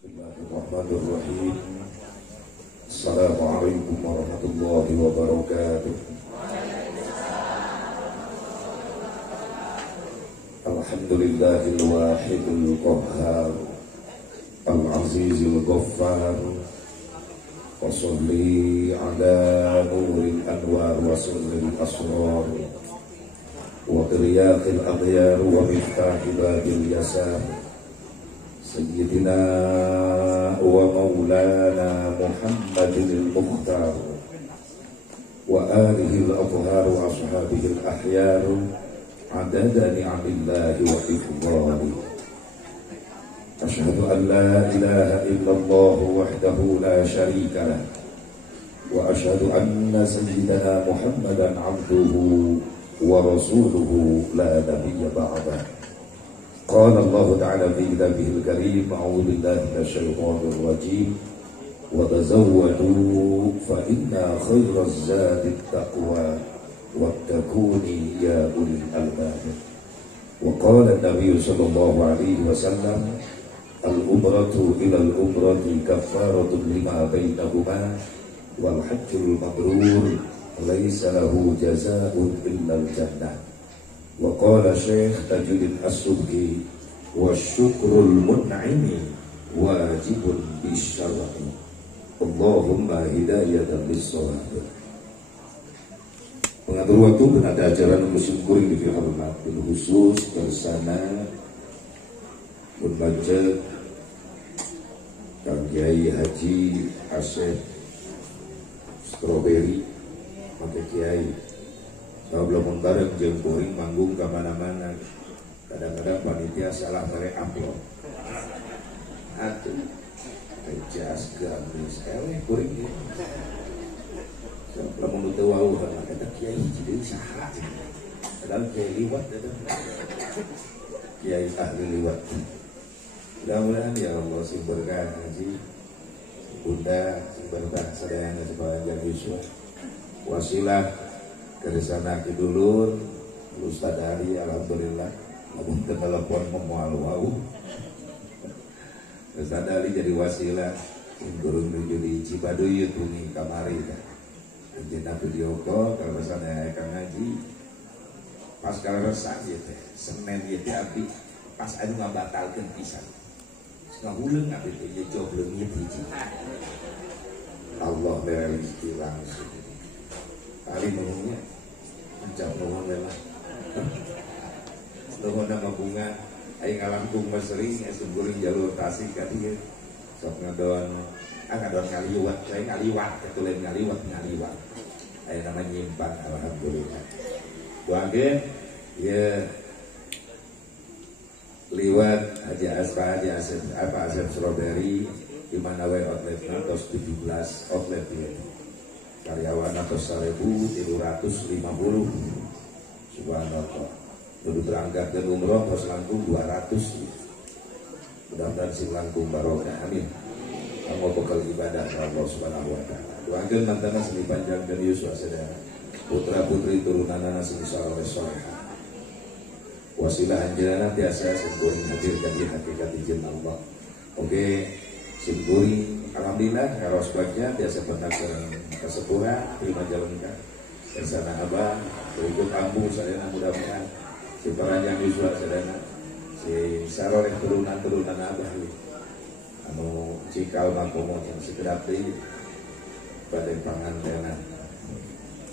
Bismillahirrahmanirrahim. Assalamualaikum warahmatullahi wabarakatuh. Alhamdulillahil wahidil qahhar, al-azizil ghaffar. Wa sholli ala nuril anwar wa sirril asrar wa iryaqil aghyar wa miftahil babil yasar. Sayyidina wa maulana Muhammadin al-Mukhtar wa alihi al-athhar wa ashabihi al-ahyar adada ni'amillahi wa ifdali. Asyhadu an la ilaha illallah wahdahu la syarika lah wa asyhadu anna sayyidana Muhammadan abduhu wa rasuluhu la nabiyya ba'dah. قال الله تعالى في كتابه الكريم أعوذ بالله من الشيطان الرجيم وتزودوا فإن خير الزاد التقوى واتقوني يا أولي الألباب. وقال النبي صلى الله عليه وسلم الأمرة إلى الأمرة كفارة لما بينهما والحج المبرور ليس له جزاء إلا الجنة. وقال Syekh Tajuddin As-Subki wasyukrul mun'imi wajibun bisyar'i. Allahumma hidayatan lis-shawab. Pengatur waktu penata acara musim kuring di hormat bil khusus bersama pun baca Kang Kiai Haji Asep Strawberry pakai Kiai. Kalau belum bareng jeung kuring manggung ke mana-mana. Kadang-kadang panitia salah mere upload. Atuh jas gamis kuring ieu. Kalau mun teu wau kana eta kiai jadi saha. Padahal kiai liwat eta. Kiai ahli liwat. Mudah-mudahan ya Allah sing berkah haji Bunda sing berkah sadayana sepanjang Yusuf. Wasilah keresana ke dulur Ustaz Ari alhamdulillah namun telepon memual wau Ustaz Ari jadi wasilah guru menuju di Cibaduy tuni kamari kan jenah video call kalau sana Kang Haji pas kalau resah ya teh Senin ya teh abdi pas anu ngabatalkeun pisan ngahuleung abdi teh jobleung ieu hiji Allah beri rezeki langsung kali nuhunnya mencap nuhun lelah nuhun nama bunga aing ngalangkung masering sumburing jalur Tasik ka dieu sok ngadon ngaliwat saya ngaliwat ketulen ngaliwat aya nama nyimpan alhamdulillah doakeun ieu liwat Haji Asep Strawberry di mana we outletna tos 17 outlet ieu karyawan atau 1.350 subhanallah duduk berangkat ke umroh terus langkung 200 mudah-mudahan sing langkung barokah amin kamu bekal ibadah Allah subhanahu wa ta'ala doakeun mantana seni panjang dan yuswa sadaya putra putri turunanana sing saleh saleh wasilah anjeunna biasa sing hadir ka di hakikat izin Allah oke sing alhamdulillah karos bagja biasa pernah kesepuhan terima jalankan bersama abah berikut ambu sadana mudah-mudahan si peranjang Yuswa sadana si saroreh turunan abah anu cikal makomo yang sekedap deui pada pangantenan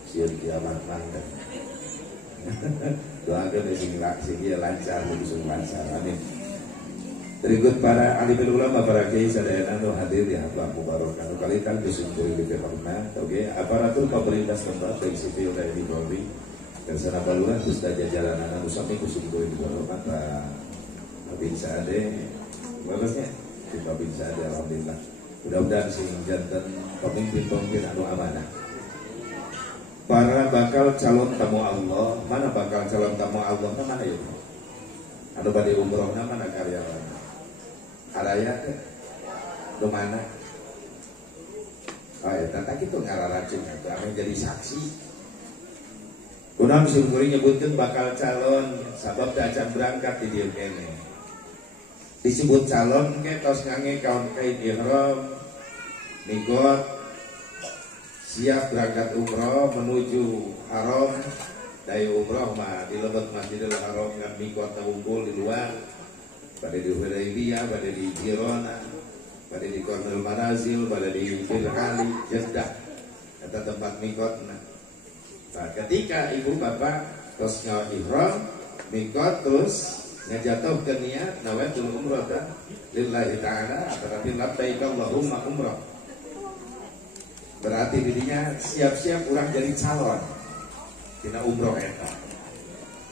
sieun kiamat mangga doakeun sing lancar bisa lancar amin. Berikut para alim ulama para kiai sadayana nu hadir di haflah mubarakah anu kalikan disumpul di hormat oge aparatur pemerintah setempat baik sipil dan di Polri dan sana baluran Gusta jajaran anu sami kusumpul di hormat Pak Bin Saade bagusnya di Pak Bin Saade alhamdulillah mudah-mudahan sing janten pemimpin anu amanah para bakal calon tamu Allah mana bakal calon tamu Allah mana ya anu bade umroh mana karyawan araya ke mana tata gitu ngararacun itu akan jadi saksi Kunam sumuri nyebutkan bakal calon sabab acan berangkat di dia kene disebut calon ke tos ngange kaum kain ihram mikot siap berangkat umroh menuju haram dari umroh mah di lebat Masjidil Haram ngan mikot nawungkul di luar pada di Hudaybiyah, pada di Jirona, pada di Qarnul Manazil, pada di Bilkali, Jeddah kata tempat mikot. Nah ketika ibu bapak tos ihram mikot terus ngajatuh ke niat nawaitul umrah lillahi ta'ala tetapi labbaik Allahumma umrah berarti dirinya siap-siap urang jadi calon tina umroh eta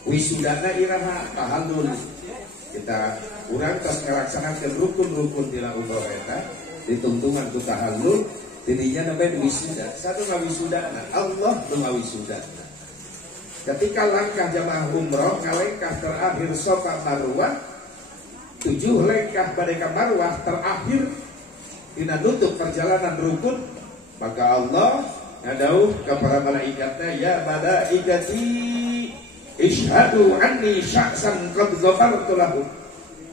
wisudana iraha tahallul kita urang tos ngalaksanakeun rukun-rukun tina umroh eta ditungtungan ku tahallul dirinya namanya wisuda satu ngawisudana Allah tu ngawisudana. Ketika langkah jamaah umroh ngalengkah terakhir Safa Marwah 7 lengkah badai Marwah terakhir dina nutup perjalanan rukun maka Allah ngadauh ke para malaikatnya ya malaikati ishadu anni syaksan qad ghafartu lahu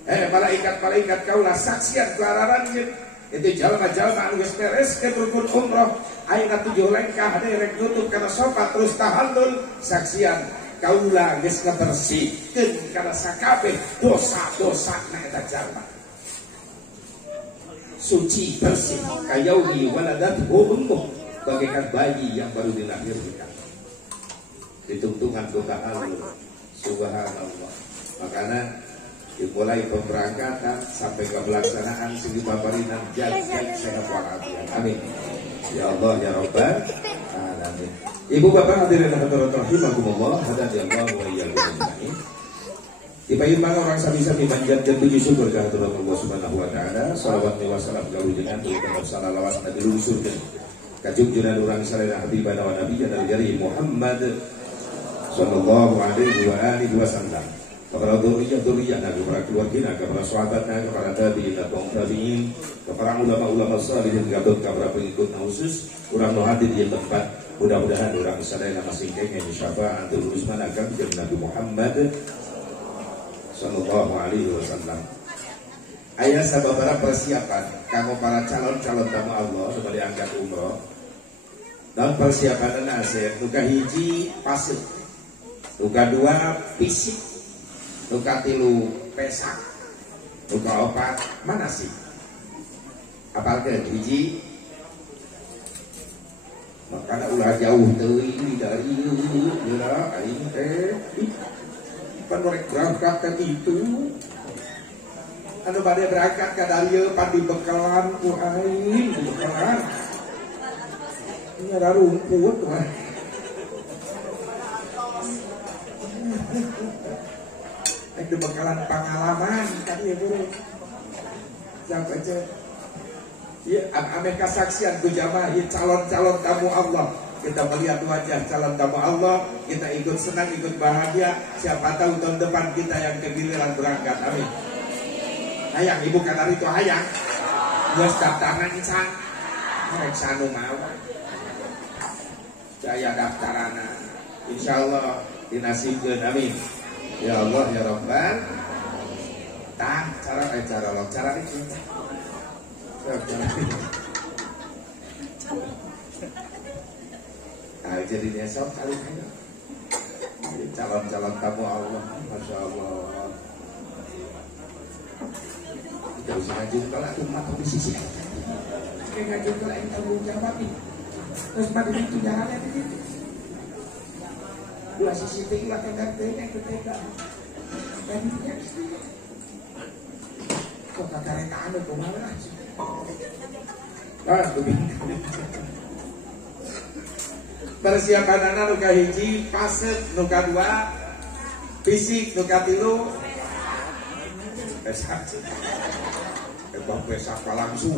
malaikat-malaikat kaulah saksian kelararanjeun itu jalma-jalma anu geus bereskeun rukun umroh ayeuna 7 lengkah derek nutup kana Safa terus tahallul saksian kaula geus ngabersihkeun kana sakabeh dosa-dosana eta jalma suci bersih kayaumi waladathu ummuh bagaikan bayi yang baru dilahirkan ditungtungan ku tahallul subhanallah. Makanya dimulai pemberangkatan sampai ke pelaksanaan segi paparinan jaga sehat walafiat. Amin. Ya Allah ya Rabbal alamin. Ibu bapak hadirin hadirat rahimakumullah, hadza wa iyyakum ajmain. Dipayun orang sami-sami manjatkeun puji syukur ka hadirat Allah Subhanahu wa taala. Shalawat wa salam kaluhurna ka salawat nabi lusurkeun ka junjungan urang saleh habibana wa nabiyana al-karim Muhammad sallallahu alaihi wa alihi wasallam. Kepada dzurriyyah Nabi, kepada keluarga, kepada sahabatnya, kepada tabi'in dan tabi'in, kepada ulama-ulama salihin, kepada pengikut khusus, urang nu hadir di tempat. Mudah-mudahan urang sadaya masing kenging syafaatul uzma akan jadi Nabi Muhammad sallallahu alaihi wasallam. Aya sababaraha persiapan kanggo para calon-calon tamu Allah sebagai angkat umroh. Dan persiapan nase nu kahiji pasir. Nu kadua fisik. Luka tilu pesak, luka opat mana sih? Apalagi hiji, makanya ulah jauh dari jera aing teh, pan mereka berangkat ke itu, anu pada berangkat ke darieu pan dibekalan ku aing dibekalan, ini ada rumput mah. Itu bakalan pengalaman tadi ya bro. Siapa aja? Ya, ameh kesaksian ku jamaah calon-calon tamu Allah. Kita melihat wajah calon tamu Allah, kita ikut senang, ikut bahagia. Siapa tahu tahun depan kita yang kegiliran berangkat. Amin. Hayang ibu kadar itu hayang. Geus daftaran insan. Reksa nu mawon. Saya daftarana. Insyaallah dinasibkeun amin. Ya Allah ya Rabbal. Tah cara lo cara itu. Nah jadi dia sok kali ini. Calon-calon tamu Allah, masya Allah. Kita usah ngajuin kalau aku mata di sisi. Kita ngajuin kalau yang tanggung jawab ini. Terus pada itu jalannya di situ. Dua sisi tinggal kegantian yang ketiga. Dan dia kok kata reka anu kemana sih? Persiapan anak nuka hiji, pasir nuka dua, fisik nuka tilu, pesak, pesak langsung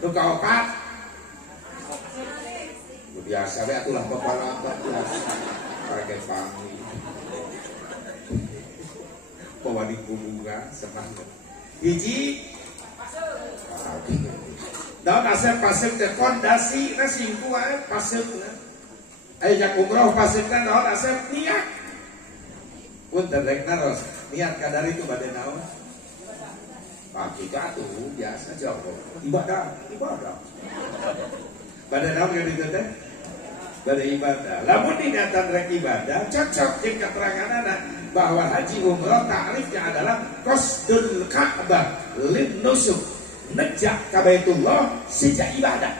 nuka opat. Biasa deh itulah bapak biasa pakai pangi bawa di bunga semangat hiji daun asap pasir teh fondasi nasi kuat pasir jak umroh pasir teh daun asap niat pun terrek naros niat kadar itu badai naon Hakikat tuh biasa jauh. Ibadah. Pada naon yang ditanya? Pada ibadah. Lamun niatan rek ibadah, cocok jeung keteranganana bahwa haji umrah ta'rifnya adalah qasdul Ka'bah lin nusuk. Nejak ka Baitullah sejak ibadah.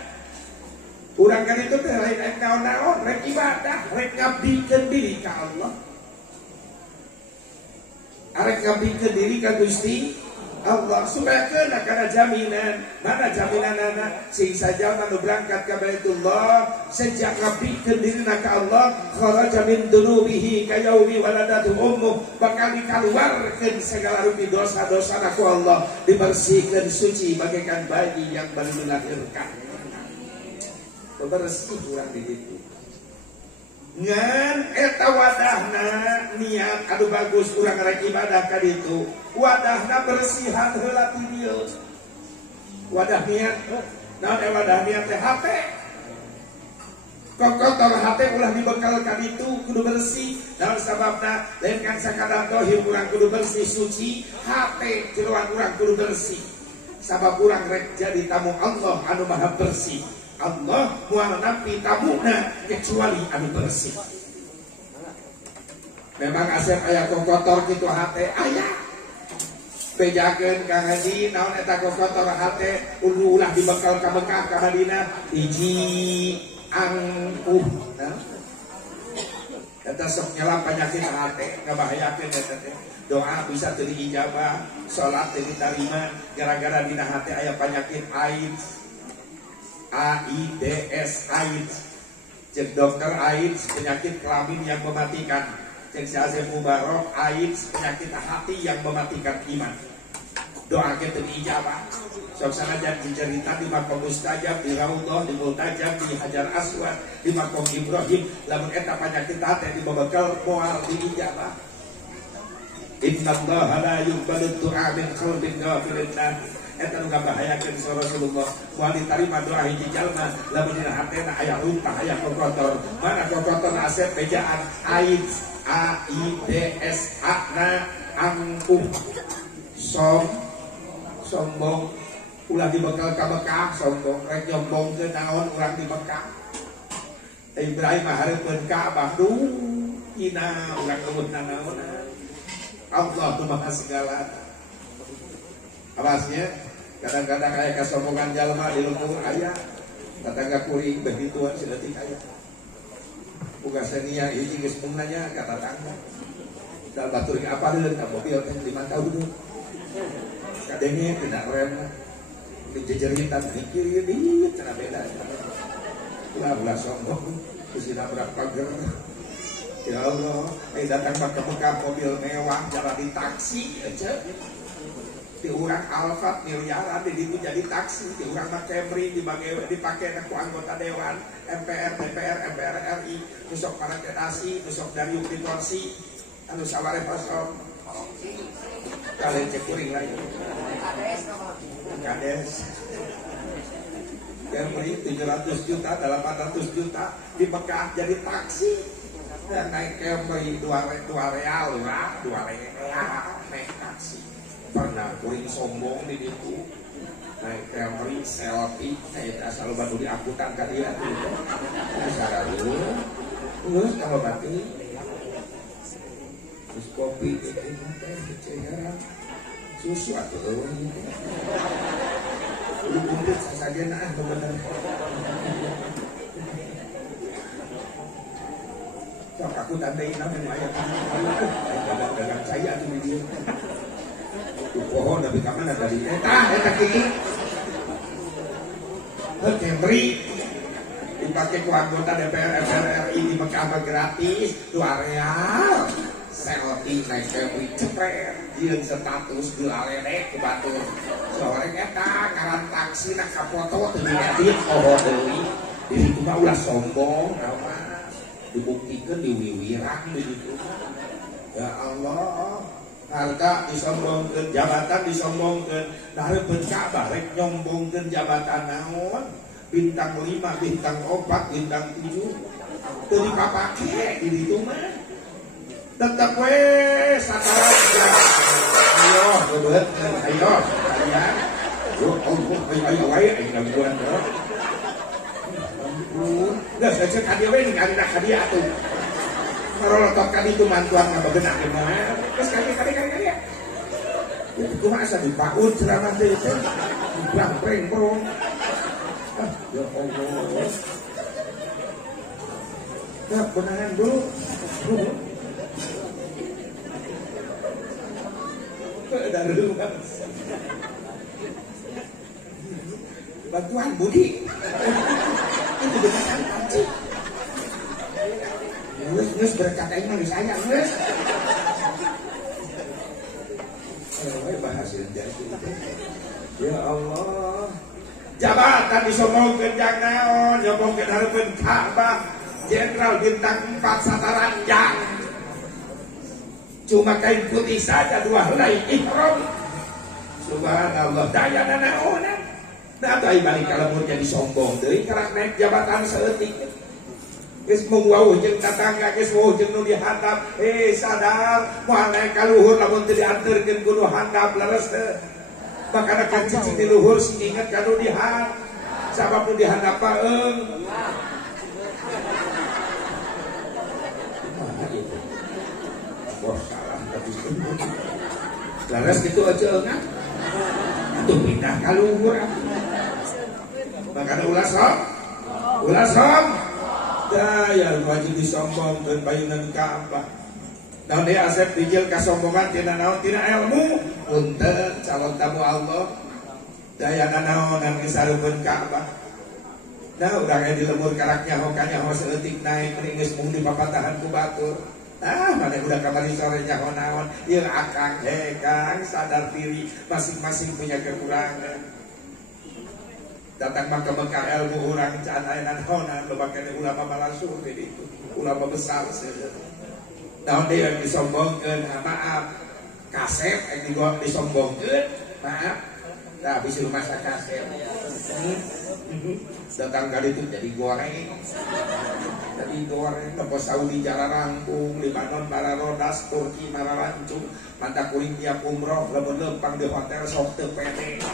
Urang kan itu teh lain naon-naon rek ibadah, rek ngabdikeun diri ka Allah. Arek ngabdikeun diri ka Gusti Allah supaya kena kana jaminan. Mana jaminanana? Sing saja anu berangkat ka Baitullah sejak ngabdikeun dirina ka Allah, kharaja min dunubihi ka yaumi waladatu ummuh, bakal dikeluarkeun segala rupi dosa-dosa ku Allah, dibersihkeun suci bagaikan bayi yang baru dilahirkan. Bersih urang di ditu. Ngan eta wadahna niat adu bagus urang rek ibadah ka ditu. Wadahna bersihan heula ti dieu. Wadah niat, naon wadah niat teh hate. Kokotor hate ulah dibekal ka ditu kudu bersih. Naon sababna? Lain kan sakadar dohir urang kudu bersih suci, hate jeroan urang kudu bersih. Sabab urang rek jadi tamu Allah anu maha bersih. Allah mual napi tamuna kecuali anu bersih. Memang asep aya kokotor kitu hate aya. Bejakeun Kang Haji naon eta kokotor hate ulah dibekal ka Mekah ka Madinah hiji angkuh. Eta sok nyala penyakit hate ngabahayakeun eta teh. Doa bisa teu diijabah, salat teu diterima gara-gara dina hate aya penyakit AIDS. AIDS, cek dokter AIDS penyakit kelamin yang mematikan, cek si Azim Mubarok AIDS penyakit hati yang mematikan iman. Doa kita diijabah. Sok sanajan dicerita di makom mustajab, di Raudhah, di Multajab, di Hajar Aswad, di makom Ibrahim. Lamun eta penyakit hati di babakal moal diijabah. Innallaha la yuqbalu du'a min qalbin ghafilin. Eta nu ngabahayakeun Rasulullah moal ditarima doa hiji jalma lamun dina hatena aya luntah aya kokotor. Mana kokotor asep bejaan AIDS na angkuh sombong ulah dibekal ka Mekah sombong rek nyombongkeun naon urang di Mekah. Ibrahim hareupeun Ka'bah duh ina urang keutna naon Allah tu maha segala. Awasnya kadang-kadang kayak kesombongan jalma di lumpur ayah tetangga kuring begituan sedetik ayah buka senia hiji geus nanya ka tetangga dal batur ke apa deuh ka mobil teh 5 tahun dulu kadenge tidak rem dijejeritan mikir ieu cenah beda ulah sombong kusina berapa ger ya Allah datang ke Mekah mobil mewah jalan di taksi aja. Di urang Alphard miliaran di itu jadi taksi, di urang Camry dipakai ku anggota dewan MPR, DPR, MPR RI, nusok para kedasi, nusok dari ukti torsi, anu saware pasok. Kalian cek kuring lah itu. Kades. Camry 700 juta, 800 juta di Mekah jadi taksi. Dan naik Camry 2 real lah, 2 real naik taksi. Pernah kuring sombong di situ naik Camry selfie saya asal bantu diangkutan ke dia gitu asal terus kalau bati terus kopi susu atau lu buntut saja nah benar sok aku tandain namanya ayat dagang saya tuh di dia pohon tapi kamana tadi eta kitu Camry dipakai ku anggota DPR RI di Mekah gratis 2 real selfie naik Camry cepret jeung status dilalelek ku batur sore eta ngaran taksi nak kapoto teu diedit deui di ditu mah ulah sombong dibuktikan diwiwirang begitu ya Allah. Harta disombongkeun, jabatan disombongkeun, hareupeun Ka'bah rek nyombongkeun jabatan naon? Bintang 5, bintang 4, bintang 7. Teu dipapake di ditu mah. Tetep we satara ayo bebeutkeun ayo ayo wae aing gangguan dah. Udah saya cek hadiah wae ningali nak hadiah atuh. Marolotok kali itu mantuan mah beunang ge mah. Terus kali. Itu kumaha asa dipaud ceramah teh teh. Bang preng. Ya Allah. Nah, benangan dulu. Dari dulu kan. Bantuan Budi. Itu beneran panci. Nges berkat aing mah disayang nges. Bahasa ya Allah. Jabatan disombongkeun jang naon, nyombongkeun hareupeun Ka'bah. Jenderal bintang 4 sataranjang. Cuma kain putih saja 2 helai ihram. Subhanallah, dayana naonan. Nah, tadi balik kalau jadi sombong deui karena naik jabatan seeutik. Geus mung wawuh jeung tetangga, geus wawuh jeung nu dihandap, sadar moal naik ka luhur lamun teu dianterkeun ku nu handap leres teu. Makana kan cicing di luhur sing inget ka nu dihandap. Sabab nu dihandap paeung. Wah, salah tapi leres kitu aja enggak. Atuh pindah ka luhur. Makana ulas som. Daya wajib disombongkeun bayunan Ka'bah. Naon deui Asep dijil kasombongan tina naon tina ilmu. Punten calon tamu Allah. Dayana naonan geus sareupeun Ka'bah. Nah urang di lemur karaknya hokanya ho seeutik naik geus mung dipapatahan ku batur. Mana udah kamari sore nyaho naon. Ieu akang Kang sadar diri masing-masing punya kekurangan. Datang maka Mekah ilmu orang can aya naonan loba kene ulama malasur di ditu ulama besar saja. Naon deui yang disombongkeun maaf kasep yang disombongkeun maaf tah bisi rumah kasep datang kali itu jadi goreng tempo Saudi jara rangkung Libanon Bararodas Turki mararancung manta kuring tiap umroh lamun lempang di hotel sok teu pede.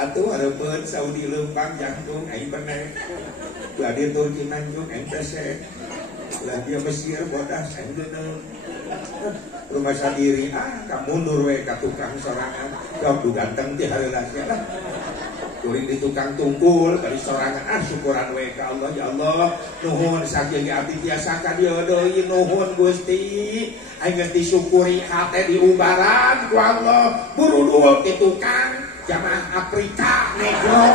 Atuh hareupeun Saudi lempang jantung aing bener. Ulah dia Turki nanjung aing pesek. Ulah dia Mesir bodas aing bener. Rumah sendiri ka mundur we ka tukang sorangan. Dok du ganteng teh hareula lah. Kuring di tukang tungkul bari sorangan syukuran we ka Allah ya Allah. Nuhun sakieu ge abdi tiasa ka dieu deui nuhun Gusti. Aing geus disyukuri hate diubaran ku Allah. Buru duul ti tukang jamaah Afrika negro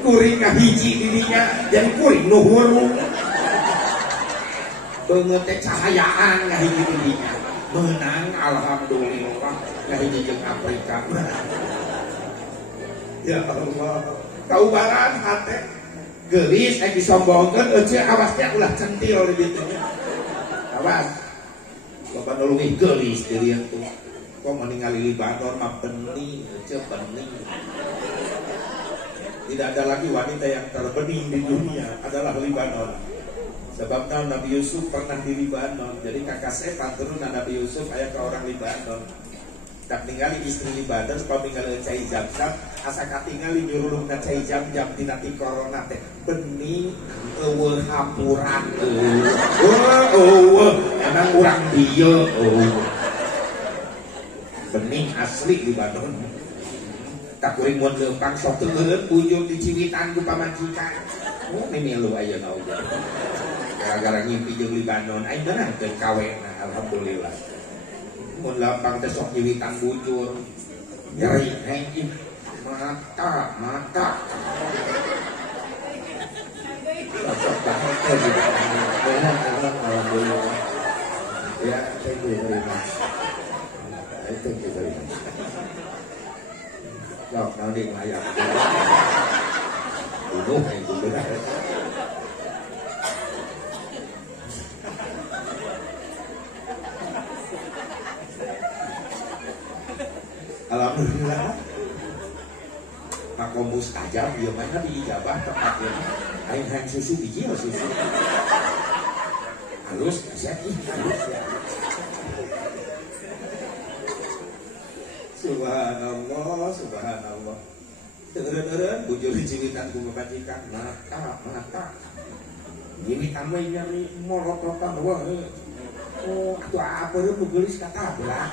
kuring ngahiji dirinya dan kuring nuhur beungeut teh cahayaan ngahiji dirinya menang alhamdulillah ngahiji jeung Afrika. Ya Allah kaubaran hate geulis aya disombongkeun eueuh awas teh ulah centil di ditu awas loba nu leuwih geulis di dieu tuh. Kok meninggali Libanon mah bening, bening. Tidak ada lagi wanita yang terbening di dunia adalah Libanon. Sebab Nabi Yusuf pernah di Libanon. Jadi kakak saya panturun Nabi Yusuf ayah ke orang Libanon. Tak tinggali istri Libanon, kalau tinggal cai jam-jam, asa katingali nyuruh na cai jam-jam tina ti corona teh bening, hapuran, emang urang dia, bening asli di Bandung. Tak kuring mun leumpang sok teuleun ujung di Ciwitan ku pamajikan. Ini lu aya naon. Gara-gara ngimpi jeung Libanon aing beunang teu kawena alhamdulillah. Mun leumpang teh sok Ciwitan bujur. Nyeri aing mata. Alhamdulillah. Ya, thank you very much. Thank you very much. Lọc nó điện lại dọc Ủa này cũng được. Alhamdulillah. Maka mustajab dia mana diijabah tepatnya. Aing hang susu biji susu. Halus, siap halus ya. Subhanallah, subhanallah. Deureun-deureun bujur ciwitan ku majikan, mata. Ciwitan we nyari molototan wae. Oh, atuh apeureun bugelis ka tabrak.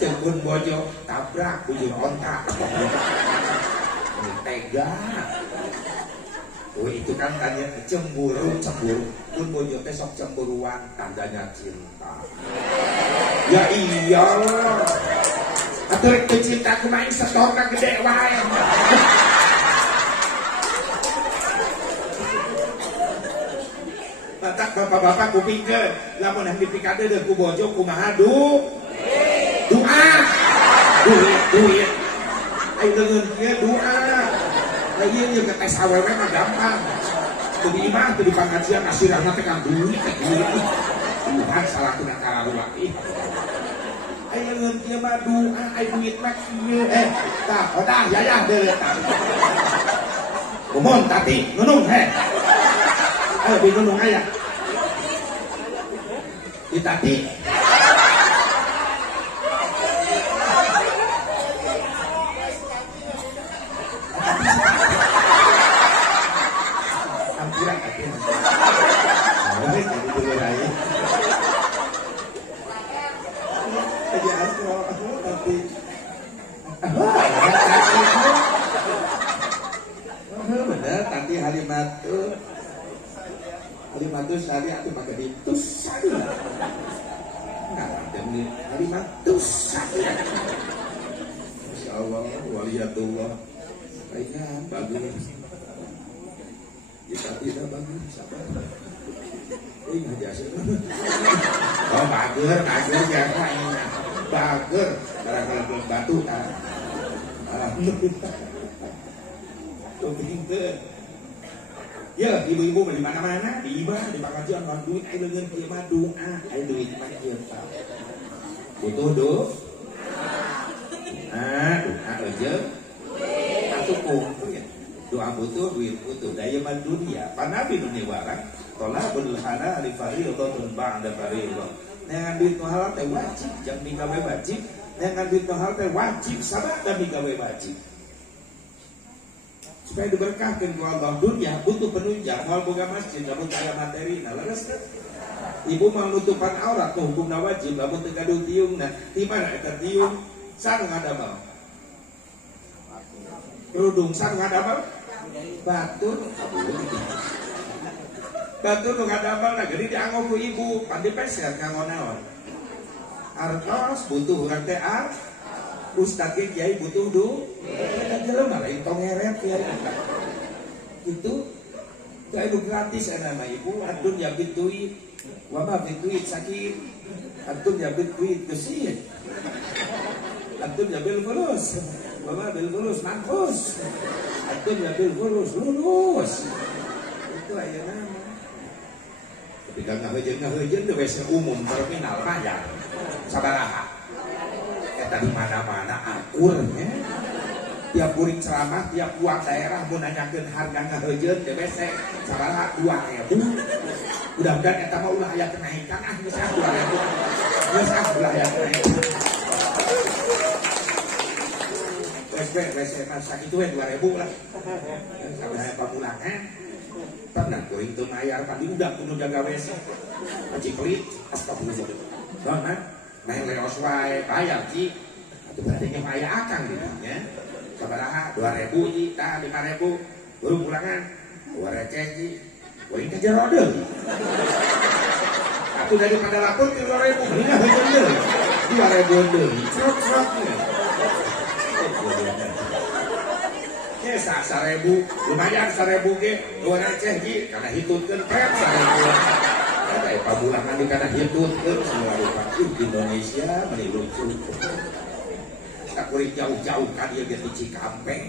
Ceun bojo tabrak bujur ontak. Tega. Oh, itu kan tanya cemburu. Pun bojo teh sok cemburuan, tandanya cinta. Ya iyalah. Atuh rek cinta kumaha setorna gede wae. Batak bapak-bapak kupingkeun, lamun hendak dipikadeun ku bojo kumaha doa. Duit. Ayo leungeun kieu doa. Lah ieu jeung tes awewe mah gampang. Teu di imah teu di pangajian asirahna teh kan duit. Tuhan salah teu kalarua ih. Ayo leungeun kieu mah doa, ayo duit mah kieu. Tah, odah yayah deui tah. Kumun tati, nunung he. Ayo di nunung aya. Di tati. Ampuran tati. Jadi dulu raya. Aja asro tati. Bener tati Halimatu sari atuh make ditus sari. Demi Halimatu sari. Masyaallah waliyatullah. Kayaknya bagus. Kita tidak bagus sabar. Ini aja sih. Oh bagus ya ini. Bagus. Kalau batu kan. Alhamdulillah. Tuh pinter. Ya, ibu-ibu di mana-mana, di imah, di pengajian, duit, ayo leungeun kieu mah doa, ayo duit mah kieu tah. Butuh doa aja. Atuh kumpul ya. Doa butuh, duit butuh. Daya mah dunia, panabi dunia warang. Tolabul halal fariidatun ba'da fariidah. Neangan duit nu halal teh wajib, jang migawe wajib. Neangan duit nu halal teh wajib, sabada migawe wajib. Supaya diberkahkan ku Allah dunia butuh penunjang mau boga masjid lamun aya materi nah leres kan ibu mau nutupan aurat tuh hukumna wajib lamun teu gaduh tiungna di mana eta tiung sareng ngadamel kerudung sareng ngadamel batur nu ngadamel nah geuning dianggo ku ibu pan dipeser nganggo naon artos butuh urang teh Ustaz Kiai butuh ada jelema lain tongeret ya. Itu itu gratis nama ibu adun ya bituit wa ma bituit sakit adun ya bituit gesit adun ya bil fulus wa ma bil fulus manfus adun ya bil fulus lulus itu aya nama ketika ngaheujeun teh wes umum terminal pajak sabaraha di mana-mana akurnya tiap kuring ceramah tiap uang daerah mau nanyakeun harga ngaheujeun teh bese sabaraha 2.000 mudah-mudahan eta mah ulah aya kenaikan geus 2.000 geus ulah aya kenaikan wes mah sakitu we 2.000 lah sabaraha pamulangan pernah kuring teu mayar pandi udah kudu jaga wes ciplit astagfirullah dona main leos wae bayar Ci atuh berarti ge aya akang gitu nya sabaraha 2.000 Ci tah 5.000 urang pulangan 2 receh Ci poin ka jero deui atuh daripada lapor 3.000 mending heujeun deui 2.000 deui crok-crok ge sa 1.000 lumayan 1.000 ge 2 receh Ci kana hitutkeun pep 1.000 kayak pamulangan di kana hitut semua rupa Indonesia meni lucu tak kuring jauh-jauh kan dia di Cikampek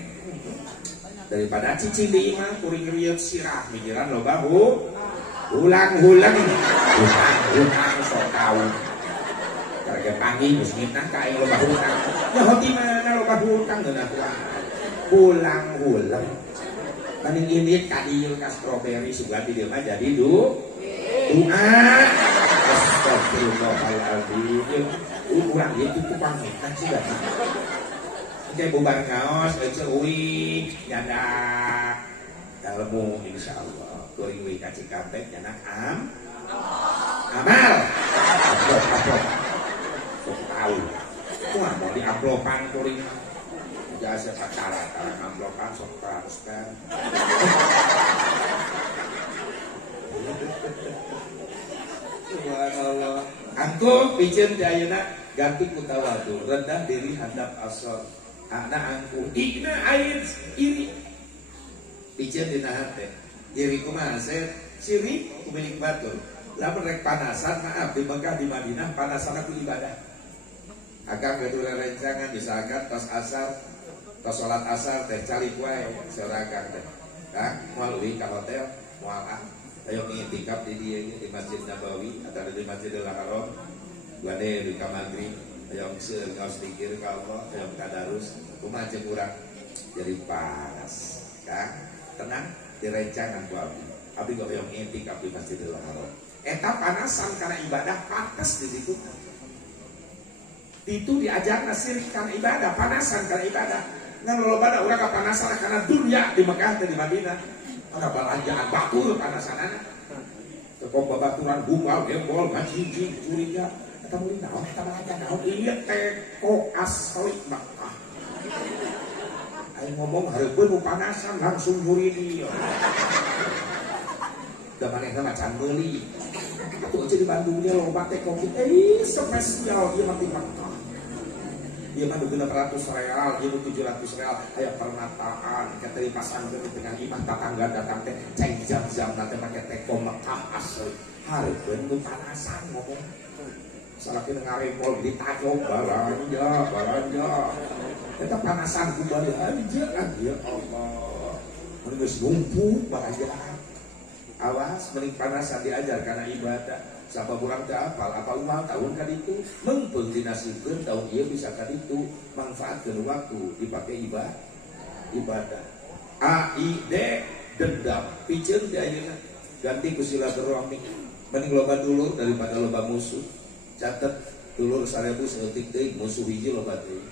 daripada cicing di imah kuring rieuh sirah mikiran loba ulang-ulang sok tahu karena panggil muslimna ka aya loba hutang ya hoti mana loba hutang geuna ulang-ulang paling ini kadieu ka stroberi sugan di dieu mah jadi doa Astagfirullahaladzim. Urang itu tukang ikan sudah. Kayak bubar ngaos, ceuwi, nyadak. Kalemu insya Allah. Kuring wi ka Cikampek nyadak amal. Aplop. Tahu. Wah mau di amplopan kuring. Jasa pacara amplopan sok teruskan. Subhanallah. Angku piceun ayeuna ganti ku tawadhu, rendah diri hadap asal. Ana angku igna air iri. Piceun dina hate. Iri kumaha siri ku milik batur. Lamun rek panasan maaf di Mekah di Madinah panasan aku ibadah. Akang geus rencangan misalkan tos asar, tos salat asar teh calik wae seorang teh. Kang moal uwi ka hotel moal ayo ngitikaf di dieu di Masjid Nabawi atau di Masjidil Haram. Gade di Kamagri, ayo seueur ngaos zikir ka Allah, ayo tadarus, kumaha ceuk urang jadi panas. Kang, tenang direncangan ku abdi. Abdi gak hoyong ngitikaf di Masjidil Haram. Eta panasan karena ibadah pantas di situ. Itu diajarna sirik karena ibadah, panasan karena ibadah. Ngan lolobana urang kapanasan karena dunia di Mekah dan di Madinah. Ada balanjaan batur panasanana. Tekok babaturan bungal, gembol, ngajinjing, curiga. Eta meuli naon, eta balanjaan naon? Ieu teko asli Mekah. Ayo ngomong hareupeun nu panasan langsung nyuri dia. Da manehna macan meuli. Atuh aja di Bandung dia loba teko spesial ieu mah di Mekah. Dia mah 600 real, dia 700 real. Aya pernataan, kita dipasang ke tengah imah tetangga datang teh ceng jam-jam nanti pakai teko Mekah asli. Hareupeun nu panasan ngomong. Salahkeun ngarempol di tajok balanja. Eta panasan ku balanja kan ya Allah. Mun geus numpuk balanja. Awas mending panasan diajar karena ibadah. Sabab urang teu apal apa umal tahun ka ditu mengpeung dinasibkeun tahun ieu bisa ka ditu manfaatkeun waktu dipake ibadah. AID dendam piceun di ayeuna ganti ku silaturahmi. Mending loba dulur daripada loba musuh. Catet dulur 1000 saeutik deui musuh hiji loba deui.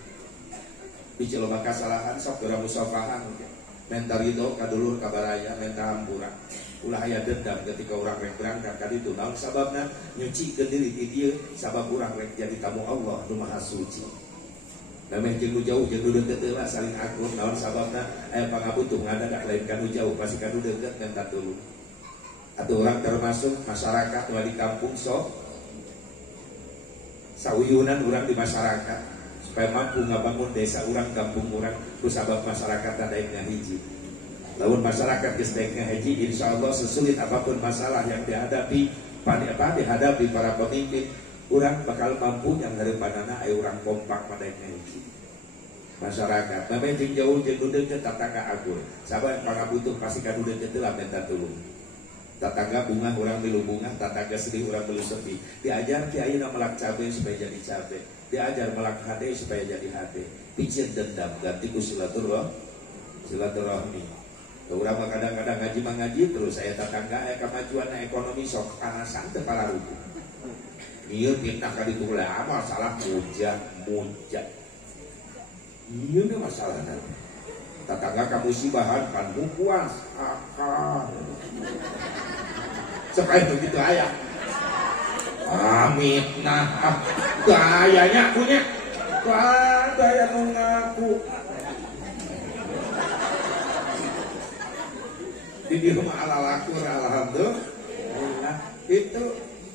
Biji loba kasalahan sok geura musafahan. Menta ridho ka dulur ka baraya menta hampura. Ulah aya dendam ketika urang rek berangkat ka ditu naon sababna nyucikeun diri ti dieu sabab urang rek jadi tamu Allah nu Maha Suci. Dameh jeung nu jauh jeung nu deukeut heula saling akur naon sababna aya pangabutuh ngadadak lain ka nu jauh pasti ka nu deukeut menta tulung. Atuh urang termasuk masyarakat nu di kampung sok sauyunan urang di masyarakat supaya mampu ngabangun desa urang kampung urang ku sabab masyarakat daekna hiji. Lamun masyarakat geus daekna hiji insyaallah sesulit apapun masalah yang dihadapi para pemimpin urang bakal mampu yang hareupanana aya urang kompak padaekna hiji. Masyarakat mame jeung jauh jeung nu deukeut tatangga agur sabab pangabutuh pasti ka nu deukeut heula minta tulung. Tatangga bunga urang milu bunga, tatangga sedih urang milu sedih. Diajar ti ayeuna melak cabe supaya jadi cabe. Diajar melak hade supaya jadi hade. Picieun dendam ganti ku silaturahmi. Urang mah kadang-kadang ngaji terus saya tetangga aya kemajuan ekonomi sok panasan teu pararuku. Ieu fitnah ka ditu masalah muja. Ieu mah masalahna. Tetangga ka musibahan pan puas akal. Supaya begitu aya. Amitnah gayanya punya. Gaya nu ngaku. Di rumah ala-lakur alhamdulillah itu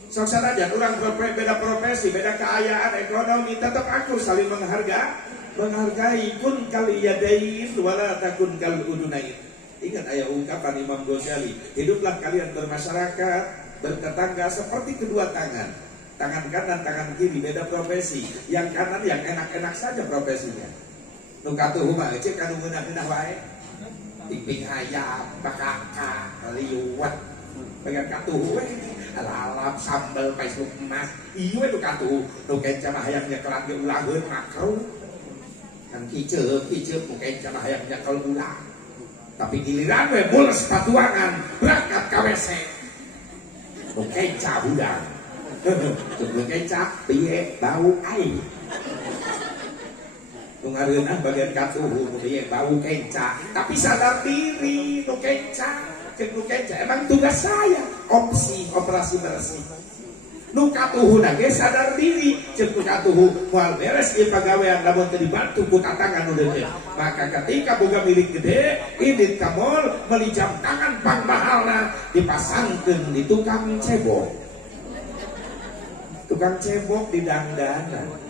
sok sanajan urang beda profesi beda keayaan ekonomi tetap akur saling menghargai kun kali yadain wala takun kal udunain. Ingat ayat ungkapan Imam Ghazali, hiduplah kalian bermasyarakat bertetangga seperti kedua tangan kanan tangan kiri beda profesi. Yang kanan yang enak-enak saja profesinya nu katuh mah cek anu ngeunah-ngeunah wae piping ayam, bakaka, liwat, pengen katuh, lalap, sambal, paisuk emas, iya itu katuh, nu kenca mah hayang nyekelan ge ulaheun makruh, kan kiceup, nu kenca mah hayang nyekel ulah, tapi giliran we mules patuangan, berangkat ka WC, nu kenca budang, Tunggu kecap, piye bau air. Tungareunah bagian katuhu piye bau kecap. Tapi sadar diri, nu kecap, cek nu kecap. Emang tugas saya, operasi bersih. Nu katuhuna ge sadar diri, cek nu katuhu moal beres ieu pagawean lamun teu dibantu ku tatangan nu deui. Maka ketika boga milik gede, indit ka mall meuli jam tangan pangmahalna dipasangkeun di tukang cebok. Tukang cebok di dangdanan.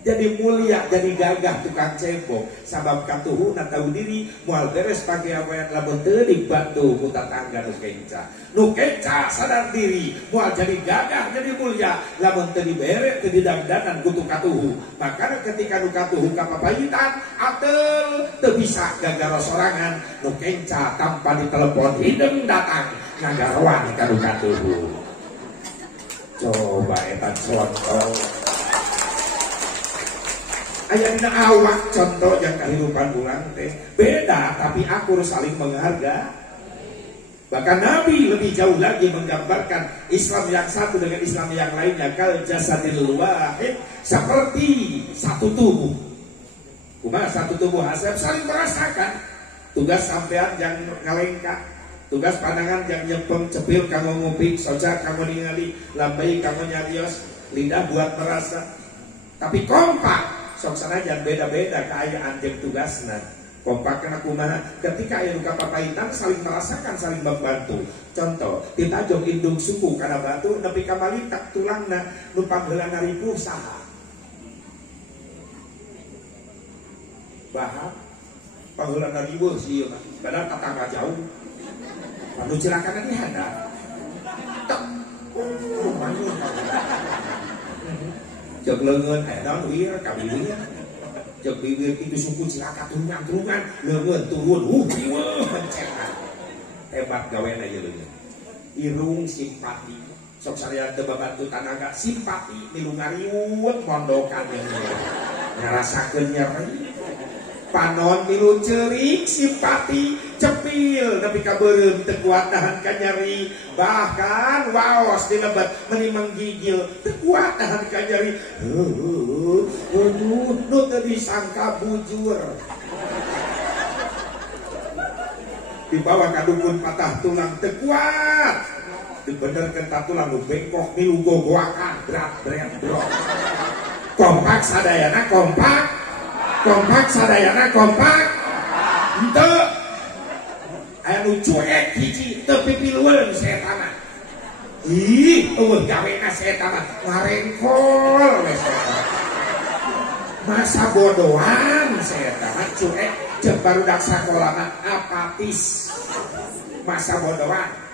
Jadi mulia, jadi gagah tukang cebok. Sabab katuhuna tahu diri moal beres pagawean lamun teu dibantu ku tatangga nu kenca. Nu kenca sadar diri moal jadi gagah, jadi mulia lamun teu dibere teu didangdanan ku katuhu. Maka ketika nu katuhu kapapayitan atel teu bisa gagah sorangan, nu kenca tanpa ditelepon hidung datang ngagaroan ka nu katuhu. Coba eta contoh. Aya dina awak contoh yang kehidupan ulang teh beda tapi akur saling menghargai. Bahkan Nabi lebih jauh lagi menggambarkan Islam yang satu dengan Islam yang lainnya kal jasadil wahid, seperti satu tubuh. Kumaha satu tubuh hasab saling merasakan. Tugas sampean yang ngalengka, tugas pandangan yang nyepeng cepil kamu ngupik, soca kamu ningali, lambai kamu nyarios, lidah buat merasa. Tapi kompak sok sanajan beda-beda keayaan jeung tugasna. Kompakna kumaha ketika aya nu kapapahitan saling merasakan, saling membantu. Contoh, ditajong indung suku kana batu nepi ka malitak tulangna nu pangheulana ripuh saha? Bahar pangheulana ripuh sieun mah. Padahal tatangga jauh. Panu cilakana di handap. Tek. Manyun. Cek leungeun edan wir ka bibir. Cek bibir itu suku cilaka turungan leungeun turun riweuh mencekan. Hebat gawena ieu leungeun. Irung simpati. Sok sarean teu babantu tanaga simpati milu ngariweuh mondokan leungeun. Ngarasakeun nyeri. Panon milu ceurik simpati cepil tapi kabeureum teu kuat nahan ka nyeri. Bahkan waos dilebet meuni menggigil teu kuat nahan ka nyeri. Nu teu disangka bujur. Dibawa ka dukun patah tulang teu kuat. Dibenerkeun ka tulang nu bengkok milu gogoakan berat-berat. Kompak sadayana kompak. Kompak sadayana kompak. Henteu anu cuek hiji teu pipilueun setan. Ih, eueuh gawena setan mah ngarengkol we setan. Masa bodohan setan mah cuek jeung barudak sakola mah apatis. Masa bodohan.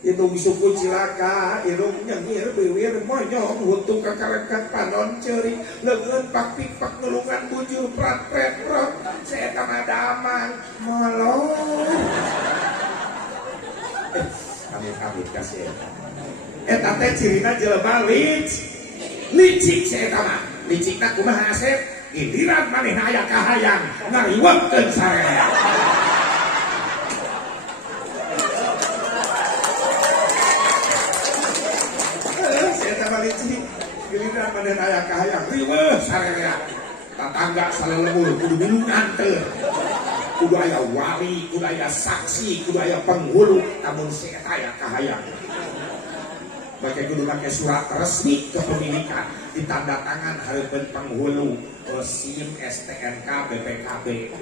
Indung suku cilaka, indung nyengir biwir monyong huntung kakarekat panon ceurik leungeun pak-pik-pak ngelungan bujur prat-pret-prot seeta mah damang molor. Amit-amit ka seeta. Eta teh cirina jelema licik seeta mah. Licikna kumaha Asep? Giliran manehna aya kahayang ngariweukeun sarea. Giliran maneh aya kahayang riweuh sararea. Tatangga salelembur kudu bilungan teu. Kudu aya wali, kudu aya saksi, kudu aya penghulu, namun seeta aya kahayang. Make kudu make surat resmi kepemilikan ditanda tangan hareupeun penghulu, SIM, STNK, BPKB.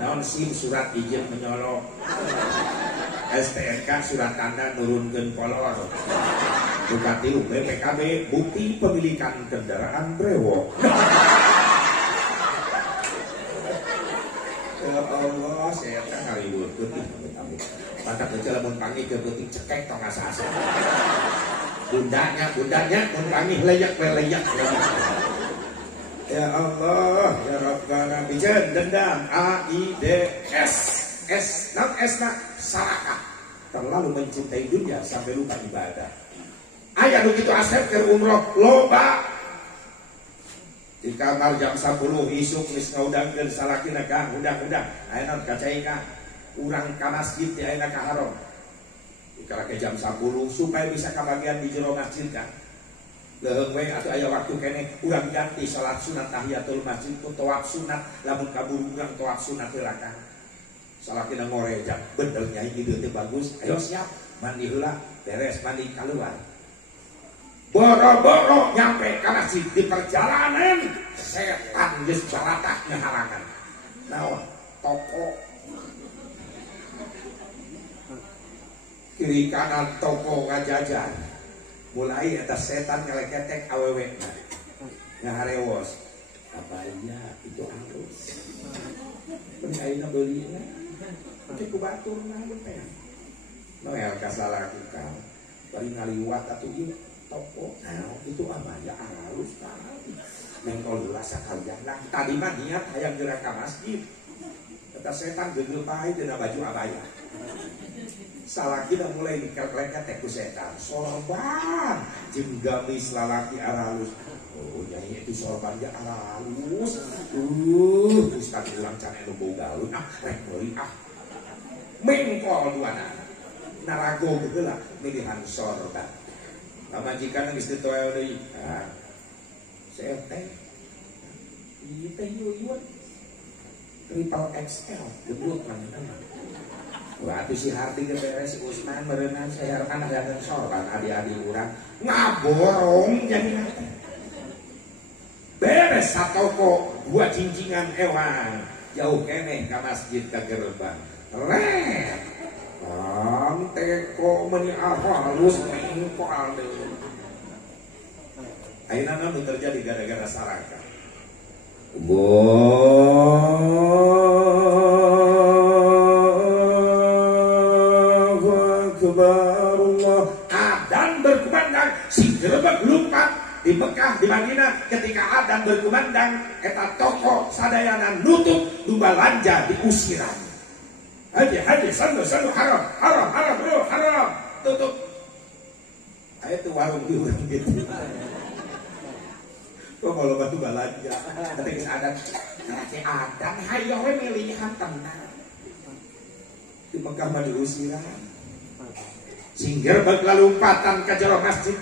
Naon SIM surat izin menyolok. STNK surat tanda nurunkeun kolor. Bupati BPKB bukti pemilikan kendaraan brewok. Ya Allah, saya kan ngariweukeun amit-amit. Mantap teh lamun panggih ke peuting cekek tong asa-asa. Bundanya mun panggih leyak. Ya Allah, ya Rabbana bijan dendam AIDS. S sarakah. Terlalu mencintai dunia sampai lupa ibadah. Aya nu kitu Asep keur umroh loba. Di kamar jam 10 isuk geus ngaudangkeun salakina Kang udah. Ayeuna kacai Kang. Urang ka masjid teh ayeuna ka haram. Dikala ke jam 10 supaya bisa kabagian di jero masjid Kang. Leuheung we atuh aya waktu kene urang ganti salat sunat tahiyatul masjid ku tawaf sunat lamun kaburu urang tawaf sunat heula kan. Salakina ngoreja bener nyai kieu teh bagus. Ayo siap mandi heula beres mandi keluar. Boro-boro nyampe ka masjid di perjalanan setan geus baratah ngaharangan. Naon? Toko kiri kanan toko ngajajan. Mulai eta setan ngeleketek awewe ngaharewos. Abaya itu halus. Beli ayeuna beulina. Teh ku baturna teh. Noel kasalaki ka. Bari ngaliwat atuh ieu toko. Nah, itu abaya halus kan. Mengkol heula sakalian lah. Tadi mah niat hayang geura ka masjid. Eta setan geugeuh pae dina baju abaya. Salaki dah mulai dikelek-kelek ku setan. Sorban jeung gamis lalaki aralus. Oh, nyai itu sorban ge aralus. Ustaz ulang can anu boga gaun. Rek meuli Mengkol duana. Narago heula milihan sorban. Pamajikan geus ditoel deui. Saya teh. Ieu teh yuyun. Triple XL geblut manehna. Waktu si Hardi ke beres si Usman merenang saya anak dan sorban adik-adik urang ngaborong jadi nanti beres satoko dua cincingan hewan jauh keneh ke masjid ke gerbang red teko meni halus mengkol ayeuna naon terjadi gara-gara saraka Adan berkumandang si gerebek lumpat di Mekah di Madinah ketika adan berkumandang eta toko sadayana nutup dumba lanja diusiran haji sandu haram bro haram tutup itu warung di urang gitu kok kalau batu balanja ketika adan adan hayo we milihan tenang di Mekah mah diusiran singger baglalumpatan ka jero masjid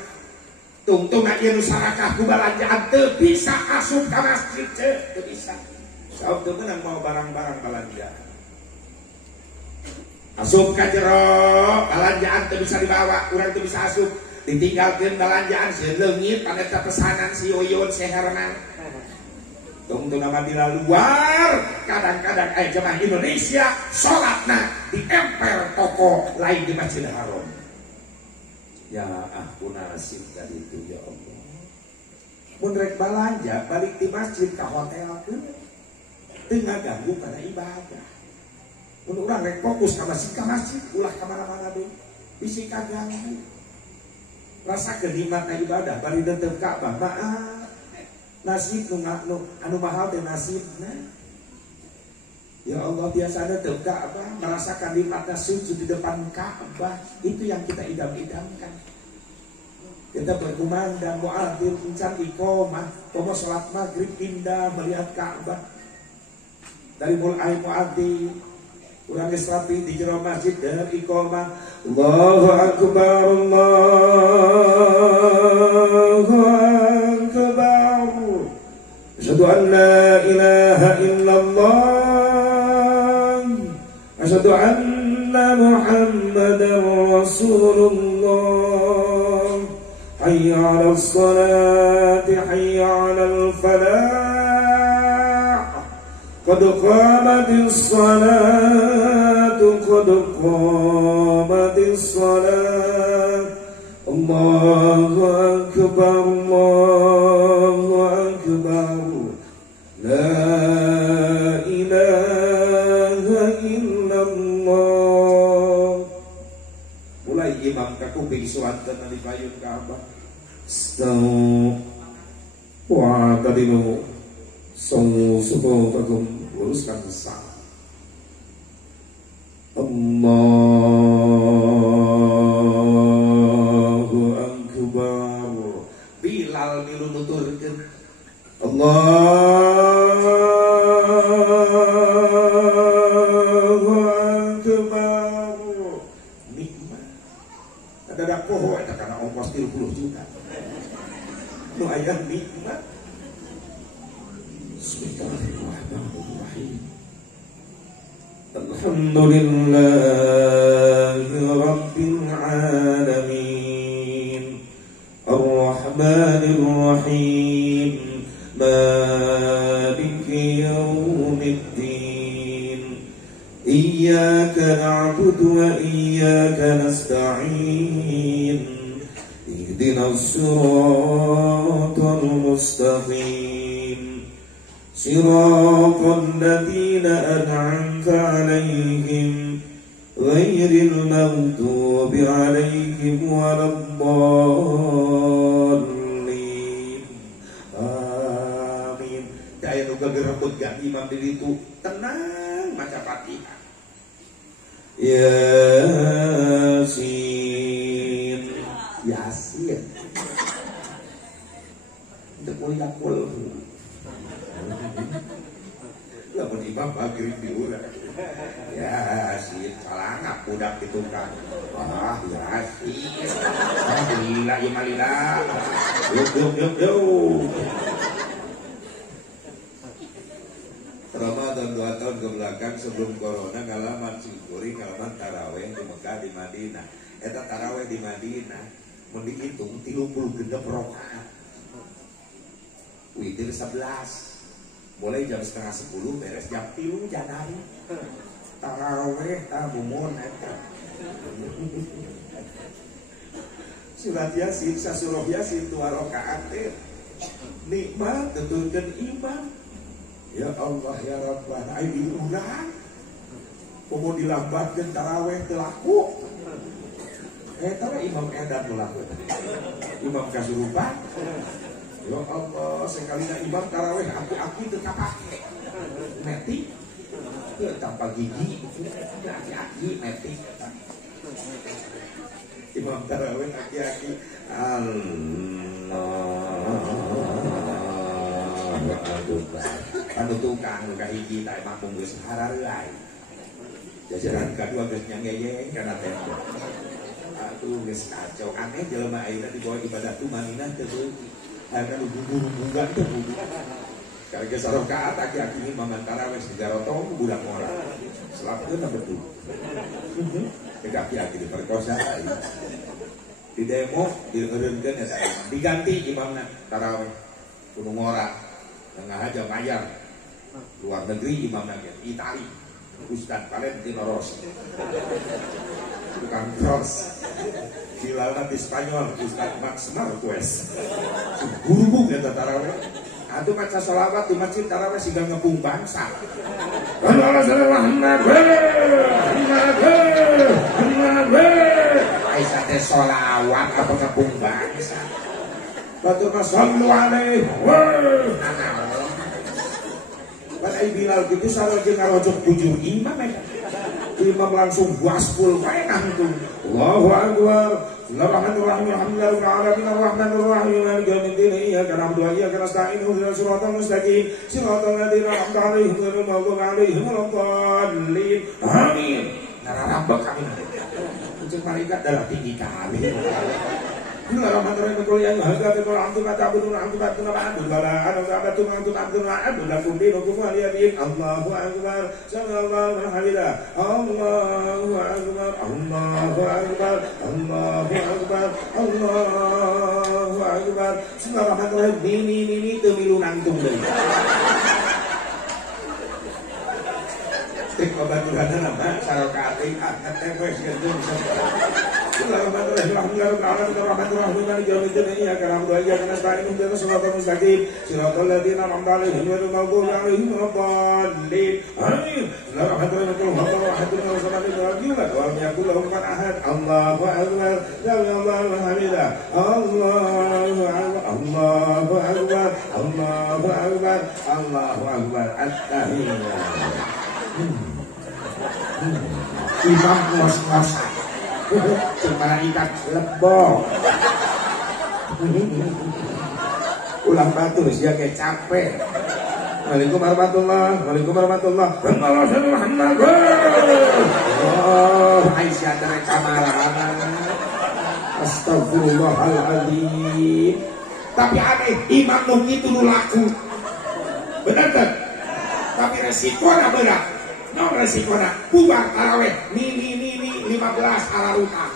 tungtung ieu nu sarakah ku balanjaan teu bisa asup ka masjid teu bisa saop teu meunang mau barang-barang balanjaan asup ka jero balanjaan teu bisa dibawa urang teu bisa asup ditinggalkeun balanjaan sieun leungit paneta pesanan si Yoyon Seherman tungtung nama di luar kadang-kadang jemaah Indonesia sholatna di emper toko lain di Masjidil Haram. Ya aku nasib dari itu ya Allah. Mun rek balanja balik di masjid ka hotel ke tengah ganggu karena ibadah. Mun urang rek fokus ka masjid ulah ka mana-mana deui bisi kaganggu. Rasa kenikmatan ibadah bari teu Ka'bah maaf. Nasib anu mahal teh nasibna. Ya Allah biasanya teu Ka'bah merasakan nikmatnya sujud di depan Ka'bah itu yang kita idam-idamkan. Kita berkumandang muadzin encan iqomah, pomo salat maghrib indah melihat Ka'bah. Dari mulai muadzin urang geus rapi di jero masjid dan iqomah Allahu akbar Allahu akbar asyhadu an la ilaha illallah asyhadu anna muhammadar rasulullah hayya 'alas salati hayya 'alal falah qad qamatis salatu qad qamatis salat Allahu akbar Allahu akbar la ilaha illallah. Mulai imam ka kuping suanten di payun Ka'bah. Stau wa tadinu suku kagum luruskan besar. Allahu akbar. Bilal milu nuturkeun Allahu akbar. Nikmat. Ada poho eta kana ongkos 30 juta. nu aya nikmat. Bismillahirrahmanirrahim. Alhamdulillahi rabbil alamin. Ar-Rahmanir Rahim. Maliki yaumiddin. Iyyaka na'budu wa iyyaka nasta'in. Ihdinas siratal mustaqim. Siratal ladzina an'amta 'alaihim ghairil maghdubi 'alaihim waladdallin. Amin. Daya nu gegerebut gak imam di ditu tenang maca Fatihah. Yasin. Yasin. Untuk mulia kul. Lamun imam maghrib di urang. Yasin salangap budak di tukang. Wah, Yasin. Alhamdulillah ya malila. Yuk. Ramadan 2 tahun ke belakang sebelum corona ngalaman syukuri ngalaman taraweh di Mekah di Madinah. Eta taraweh di Madinah mun dihitung 36 rakaat. Witir 11. Mulai jam setengah 10 beres jam 3 Janari. Taraweh mumun eta. Surat Yasin, surah Yasin 2 rakaat teh. Nikmat tetulkeun imam. Ya Allah ya Rabbana ai diurang. Kumu dilambatkeun taraweh teu laku. Eta imam edan nu laku. Imam kasurupan. Ya Allah, sekalina imam taraweh aki-aki teu kapake. Meti teu tanpa gigi. Aki-aki meti. Imam taraweh aki-aki. Allah Akbar. Anu tukang nu kahiji teh makmum geus harareuy. Jajaran kadua geus nyangeyeng kana tembok. Atuh geus kacau. Aneh jelema ayeuna di bawah ibadah tu Madinah teu beuki. Aya nu bubur-bugan teh bubur. Karena sarakaat aki-aki imam tarawih digarotong budak orang. Selapkeun betul. Aki-aki diperkosa. Di demo dieureunkeun eta imam. Diganti imamna tarawih kudu ngora. Tengah aja bayar luar negeri imam lagi Itali Ustaz Valentino Rossi tukang cross Bilal di Spanyol Ustaz Max Marquez guru kita taraweh aduh baca sholawat di masjid taraweh sehingga ngepung bangsa Aisyah teh sholawat apa ngepung bangsa Batur sallu alaihi Pada Bilal gitu sarojeng ngarojok bujur imam imam langsung waspul kayak nangtung Allahu Akbar Bismillahirrahmanirrahim Alhamdulillahirabbil alamin arrahmanir rahim maliki yaumiddin iyyaka na'budu wa iyyaka nasta'in ihdinas siratal mustaqim siratal ladzina an'amta 'alaihim ghairil maghdubi 'alaihim waladdallin amin nararambek kami kucing malaikat darah tinggi kami Bismillahirrahmanirrahim. Qul ya ayyuhal kafirun antum ta'budun antum ta'budun ma'abud wala ana ta'budun antum ta'budun ma'abud lakum dinukum waliyadin. Allahu akbar. Sallallahu hamidah. Allahu akbar. Allahu akbar. Allahu akbar. Allahu akbar. Bismillahirrahmanirrahim. Nini teu milu nangtung deui. Tik babaturanna nama sarakaat teh wes geus Bismillahirrahmanirrahim. Alhamdulillahirrahmanirrahim. Maliki yaumiddin. Iyyaka na'budu wa iyyaka nasta'in. Ihdinas siratal mustaqim. Siratal ladzina an'amta 'alaihim ghairil maghdubi 'alaihim waladdallin. Amin. Bismillahirrahmanirrahim. Qul huwallahu ahad. Allahu samad. Lam yalid wa lam yakul lahu kufuwan ahad. Allahu akbar. Allahu hamidah. Allahu akbar. Allahu akbar. Allahu akbar. Allahu akbar. At-tahiyyah. Imam ngos-ngosan. Malaikat lebok. Ulang batur sia ge capek. Waalaikumsalam warahmatullahi wabarakatuh. Oh, Aisyah teh kamarahan. Astagfirullahaladzim. Tapi aneh imam nu kitu nu laku. Bener kan? Tapi resikonya berat. No resikonya bubar taraweh. Ni 15 ala ruta.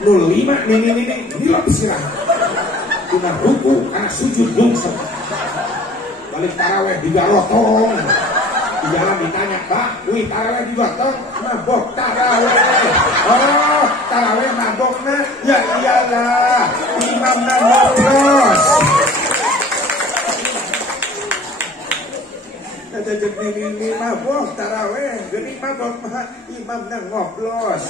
05 ni hilap istirahat. Kuna ruku karena sujud dungsep. Balik taraweh di garotong. Di jalan ditanya, Pak, wih taraweh di garotong? Mabok taraweh. Oh, taraweh mabok nah? Ya iyalah, imam ngoblos. Ada ini mabok taraweh, gini mabok mah imam ngoblos.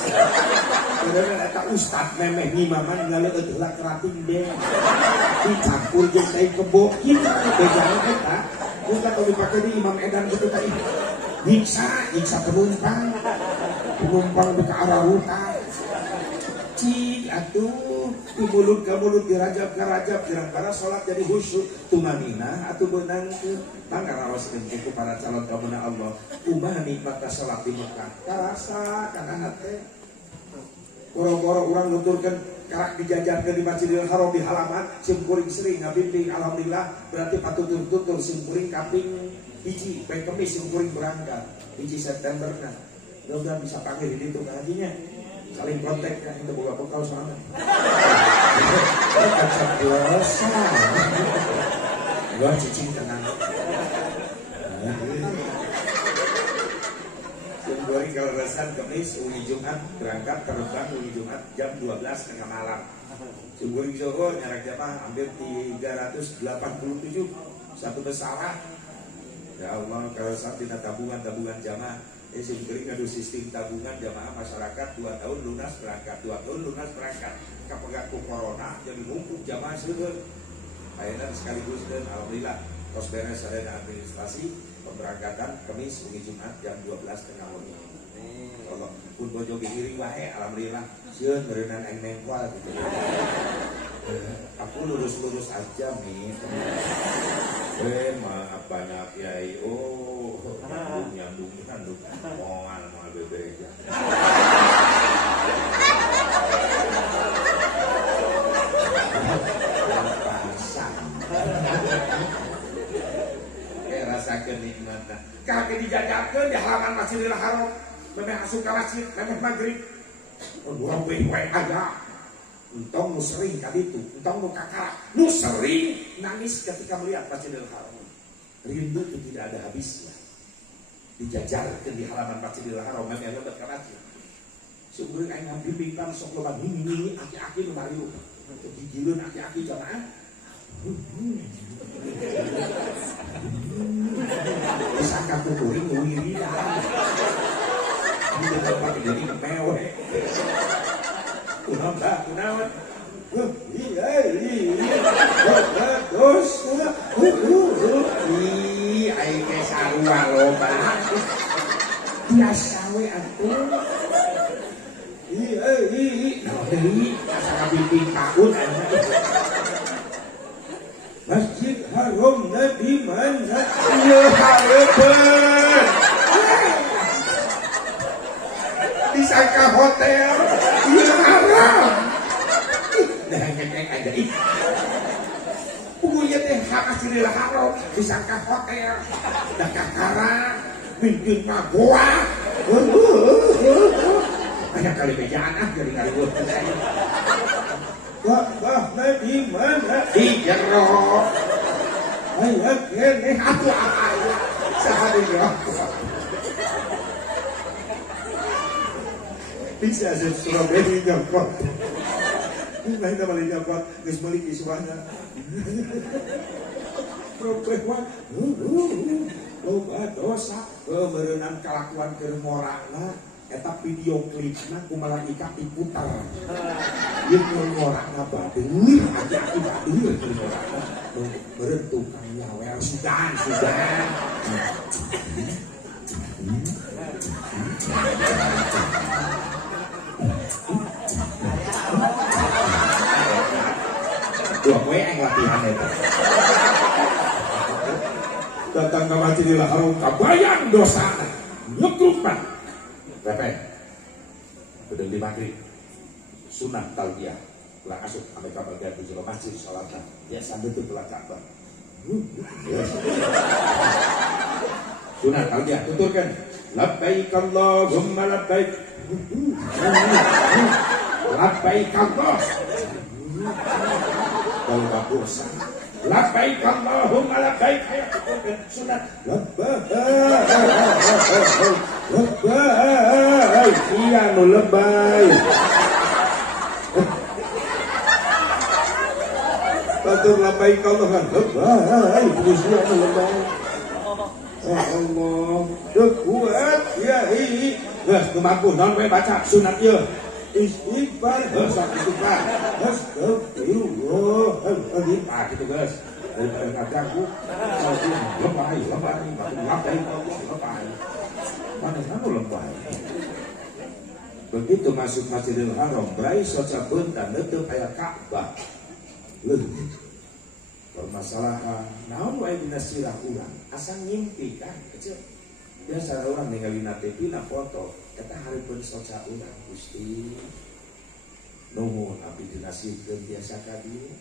Padahal eta ustad memeh imaman ngale adalah kerating deh. Dicampur jeung teh kebo kitu bedana eta. Bukan kalau dipakai di imam edan gitu tadi. Nyiksa penumpang ke arah ruta. Cik atuh di mulut ke mulut dirajab ke rajab kira-kira sholat jadi khusyuk tumanina atau benang ke mangga rawas ku para calon kamuna Allah umah nikmat sholat di Mekah karasa kana hate orang-orang orang nuturkan karak dijajarkan di Masjidil Haram di halaman simkuring sering ngabimbing alhamdulillah berarti patutur-tutur simkuring kaping hiji baik kemis simkuring berangkat hiji September nah mudah bisa panggil di itu hajinya saling kontak kan itu bola bekal sana kacang biasa gua cicing tenang Simkuring kalau resan kemis uni Jumat berangkat terbang uni Jumat jam 12 tengah malam Simkuring Zohor nyarak jamaah hampir 387 satu besar ya Allah kalau saat tidak tabungan jamaah Simkuring ada sistem tabungan jamaah masyarakat 2 tahun lunas berangkat 2 tahun lunas berangkat kapegak ku corona jadi numpuk jamaah seueur ayeuna sekaligus dan alhamdulillah kos beres ada administrasi pemberangkatan kemis uni Jumat jam 12 tengah malam Allah pun bojo giri wae alhamdulillah sieun berenang eng kual gitu aku lurus aja nih maaf banyak yai nyandung moal bebek ya rasakan nikmatnya kaki dijajakan di halaman Masjidil Haram memang asup ke masjid memang maghrib orang baik-baik aja entong nu sering kali itu entong nu kakak nu sering nangis ketika melihat Masjidil Haram rindu itu tidak ada habisnya dijajarkan di halaman Masjidil Haram memang lebat ke masjid sebenarnya yang ngambil bintang sok loba ini aki-aki nu mariu gigireun aki-aki jamaah disangka kukuring ngwiri dah ini tempat jadi mewah kunaon terus aing ge sarua loba biasa we atuh asa kabimbing tahun Masjid Haram Nabi mana ieu hareupeun disangka hotel ieu haram nah ngek aja ih pugunya teh Masjidil Haram disangka hotel da kakara bikin magoa banyak kali bejaan jadi ngariweuh Wah, Nabi mana di jero. Ayo kene aku aya. Sahade yo. Bisa Surabaya nyokot. Ini kita balik nyokot, geus balik isuana. Propehwa. Loba dosa berenang kalakuan keur morana. Eta video klipna ku malaikat diputar. Ieu ngorakna badur, aki-aki badur ngorakna. Beureun tukang nyawer sudan. Dua poe yang latihan eta. Datang ke Masjidil Haram kabayang dosana. Nyukrupna. Pepe, udah di maghrib, sunat talbiyah ulah asup ame ka bagian di jero masjid salatna biasa betul ulah Ka'bah sunat talbiyah tuturkan labbaik Allahumma labbaik labbaik Allah kalau bagus labbaik Allahumma labbaik ayo tuturkan sunat labbaik iya nu lebay batur labbaik Allah labbaik terus iya nu lebay ya Allah kuat ya hi geus teu mampu naon we baca sunat ieu istighfar istighfar astagfirullah pak gitu guys daripada ngadaku lebay labbaik Allah lebay mana lebay begitu masuk Masjidil Haram berai soca bentan neuteuk aya Ka'bah leuwih permasalahan naon wae dina sirah urang asa ngimpi kan kecil biasa orang ningali na TV na foto eta hareupeun soca urang Gusti nuhun abdi dinasibkeun biasa ka dieu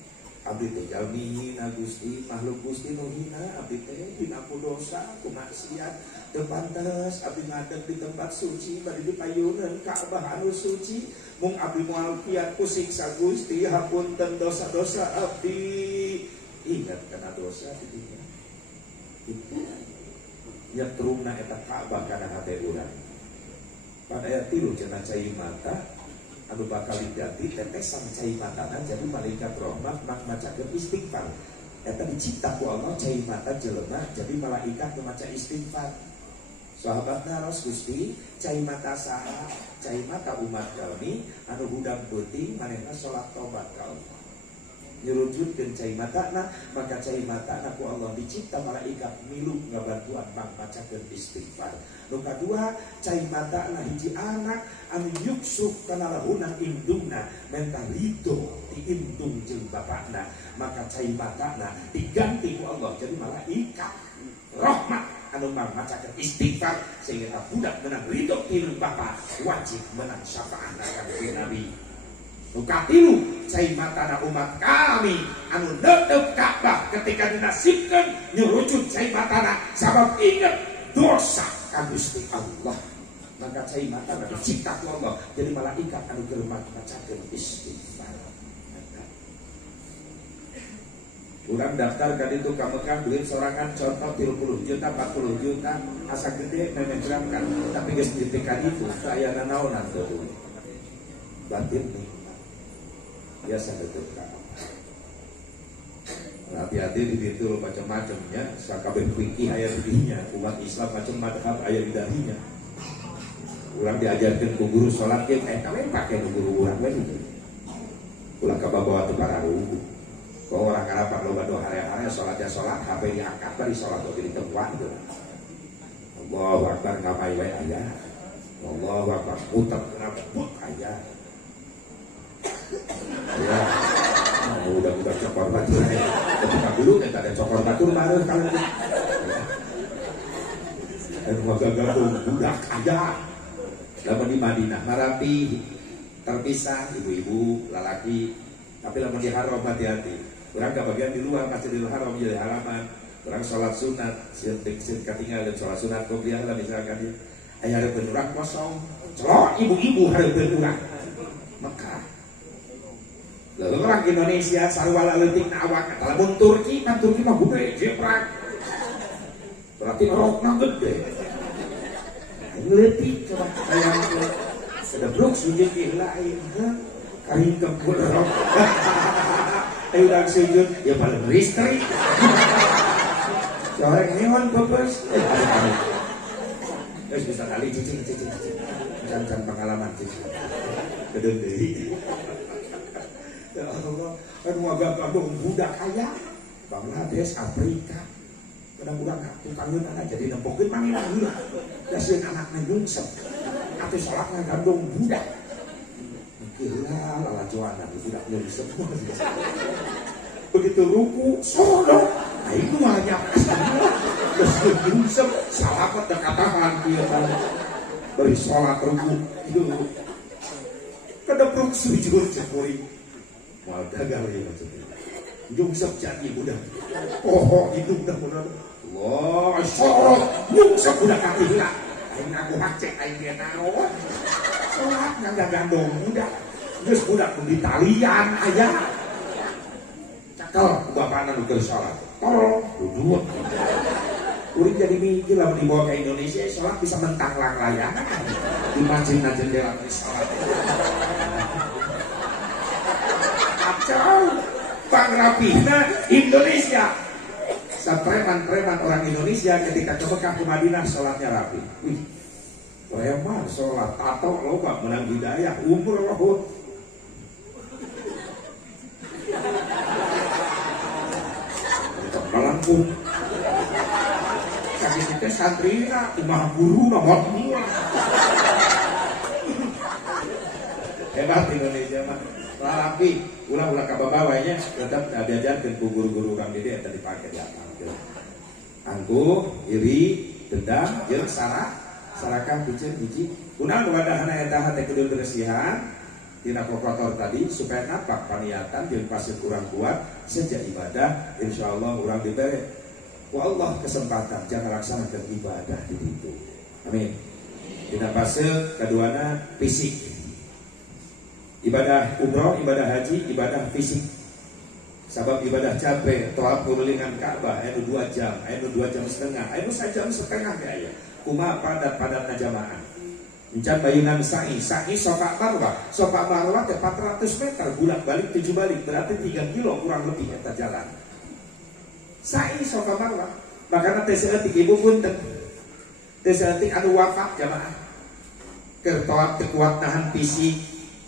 abdi teh jalmi na Gusti makhluk Gusti nu hina abdi teh dina dosa ku maksiat teu pantes abdi ngadeg di tempat suci bari dipayeuneun Ka'bah anu suci mung abdi moal piat ku siksa Gusti hapunten dosa-dosa abdi ingat kana dosa di dunia itu nya terumna eta Ka'bah kana hate urang pada ayat 3 cenah cai mata anu bakal diganti tetesan cai matana jadi malaikat rahmat mak macakeun istighfar eta dicipta ku Allah cai mata jelema jadi malaikat nu maca istighfar sahabat naros Gusti cai mata saha cai mata umat kami anu budak peuting manehna salat tobat ka Allah nyurujudkeun cai matana maka cai matana ku Allah dicipta malaikat milu ngabantuan bang macakeun istighfar nu kadua cai matana hiji anak anu yuksuf kana lahuna indungna mentah ridho ti indung jeung bapakna maka cai matana diganti ku Allah jadi malaikat rahmat anu bang macakeun istighfar sehingga budak menang ridho ti bapak wajib menang syafaat kana Nabi nu katilu cai matana umat kami anu neuteup Ka'bah ketika dinasibkeun nyurucut cai matana sabab inget dosa ka Gusti Allah maka cai matana dicipta ku Allah jadi malaikat anu keur macakeun istighfar urang daftar ka ditu ka Mekah duit sorangan contoh 30 juta 40 juta asa gede memegramkan tapi geus di ka ditu aya naonan teu batin nih biasa betul kan. Hati-hati di situ macam-macamnya, sakabeh fikih aya fikihnya, umat Islam macam madhab aya di dahinya. Urang diajarkeun ku guru salat ge kawe pake guru urang we gitu. Ulah kabawa teu pararuh. Kau orang Arab loba doa hari-hari salatnya salat, HP diangkat dari salat di tempat itu. Allahu Akbar ngamai we aya. Allahu Akbar putar kenapa put aya. Ya, udah cokor batur. Ketika dulu kita ada cokor batur baru kalau dan warga gabung budak aja. Lama di Madinah, marapi terpisah ibu-ibu, lalaki. Tapi lama di Haram hati-hati. Orang kebagian di luar Masjidil Haram jadi halaman. Orang sholat sunat, sirtik ketinggal dan sholat sunat kopiah lah misalkan dia. Ayah ada benurang kosong, celok ibu-ibu ada benurang. Mekah. Lalu orang Indonesia sarwala leutik na awak lamun Turki mah gede jeprang. Berarti rokna gede. Leutik coba bayangkeun. Sedebruk sujud di lain, karing kebul rok. Ayo urang sujud ya paling listrik. Coreng neon pepes. Geus bisa kali cicing. Can pengalaman cicing. Gedeng deui. Ya Allah, anu agak-agak budak kaya Bangladesh, Afrika kadang-kadang tukangnya anak jadi nempokin mangilah gila dasieun anaknya nyungsep atau sholatnya gandong budak gila lalajuanan budak nyungsep begitu ruku sodok nah itu hanya dasieun nyungsep salapat dekatahan dia beri sholat ruku itu depruk sujud cepuri. Mal gagal ya maksudnya. Nyungsep jadi budak. Poho hidup dah budak. Wah, sorot nyungsep budak katila. Aing aku hacek aing ge naon. Salat ngangga gandong budak. Geus budak di talian aya. Cakel bapana nu keur salat. Tolong duduk. Uring jadi mikir lah dibawa ke Indonesia, sholat bisa mentang lang layangan. Imajin jendela sholat. Kacau. Bang Rapihna Indonesia. Preman-preman orang Indonesia ketika ke Mekah ke Madinah sholatnya rapi. Wih, preman sholat tato loba menang hidayah umur melengkung. Kaki kita santrina, umah guru, nomor mula. Hebat Indonesia mah. Rapi, ulah kababawanya tetap diajarkan ku guru-guru orang ini yang tadi pakai di atas. Angkuh, iri, dendam, jeung sarakah biji. Kunang kewadahana eta hate kudu beresihan tina kotor tadi supaya napak paniatan jeung pasir kurang kuat sejak ibadah insyaallah urang dibere ku Allah kesempatan jangan laksanakan ibadah di situ. Amin. Dina pasir kaduana fisik. Ibadah umroh, ibadah haji, ibadah fisik. Sabab ibadah capek, tawaf kelilingan Ka'bah anu 2 jam, anu 2 jam setengah, anu 1 jam setengah gaya. Kumaha padat-padatna jamaah. Encan bayunan sa'i Safa Marwah teh 400 meter bolak-balik 7 balik berarti 3 kilo kurang lebih eta jalan. Sa'i Safa Marwah. Makana teh seutik ibu punten. Teh seutik anu wafat jamaah. Keur tawaf teu kuat nahan fisik.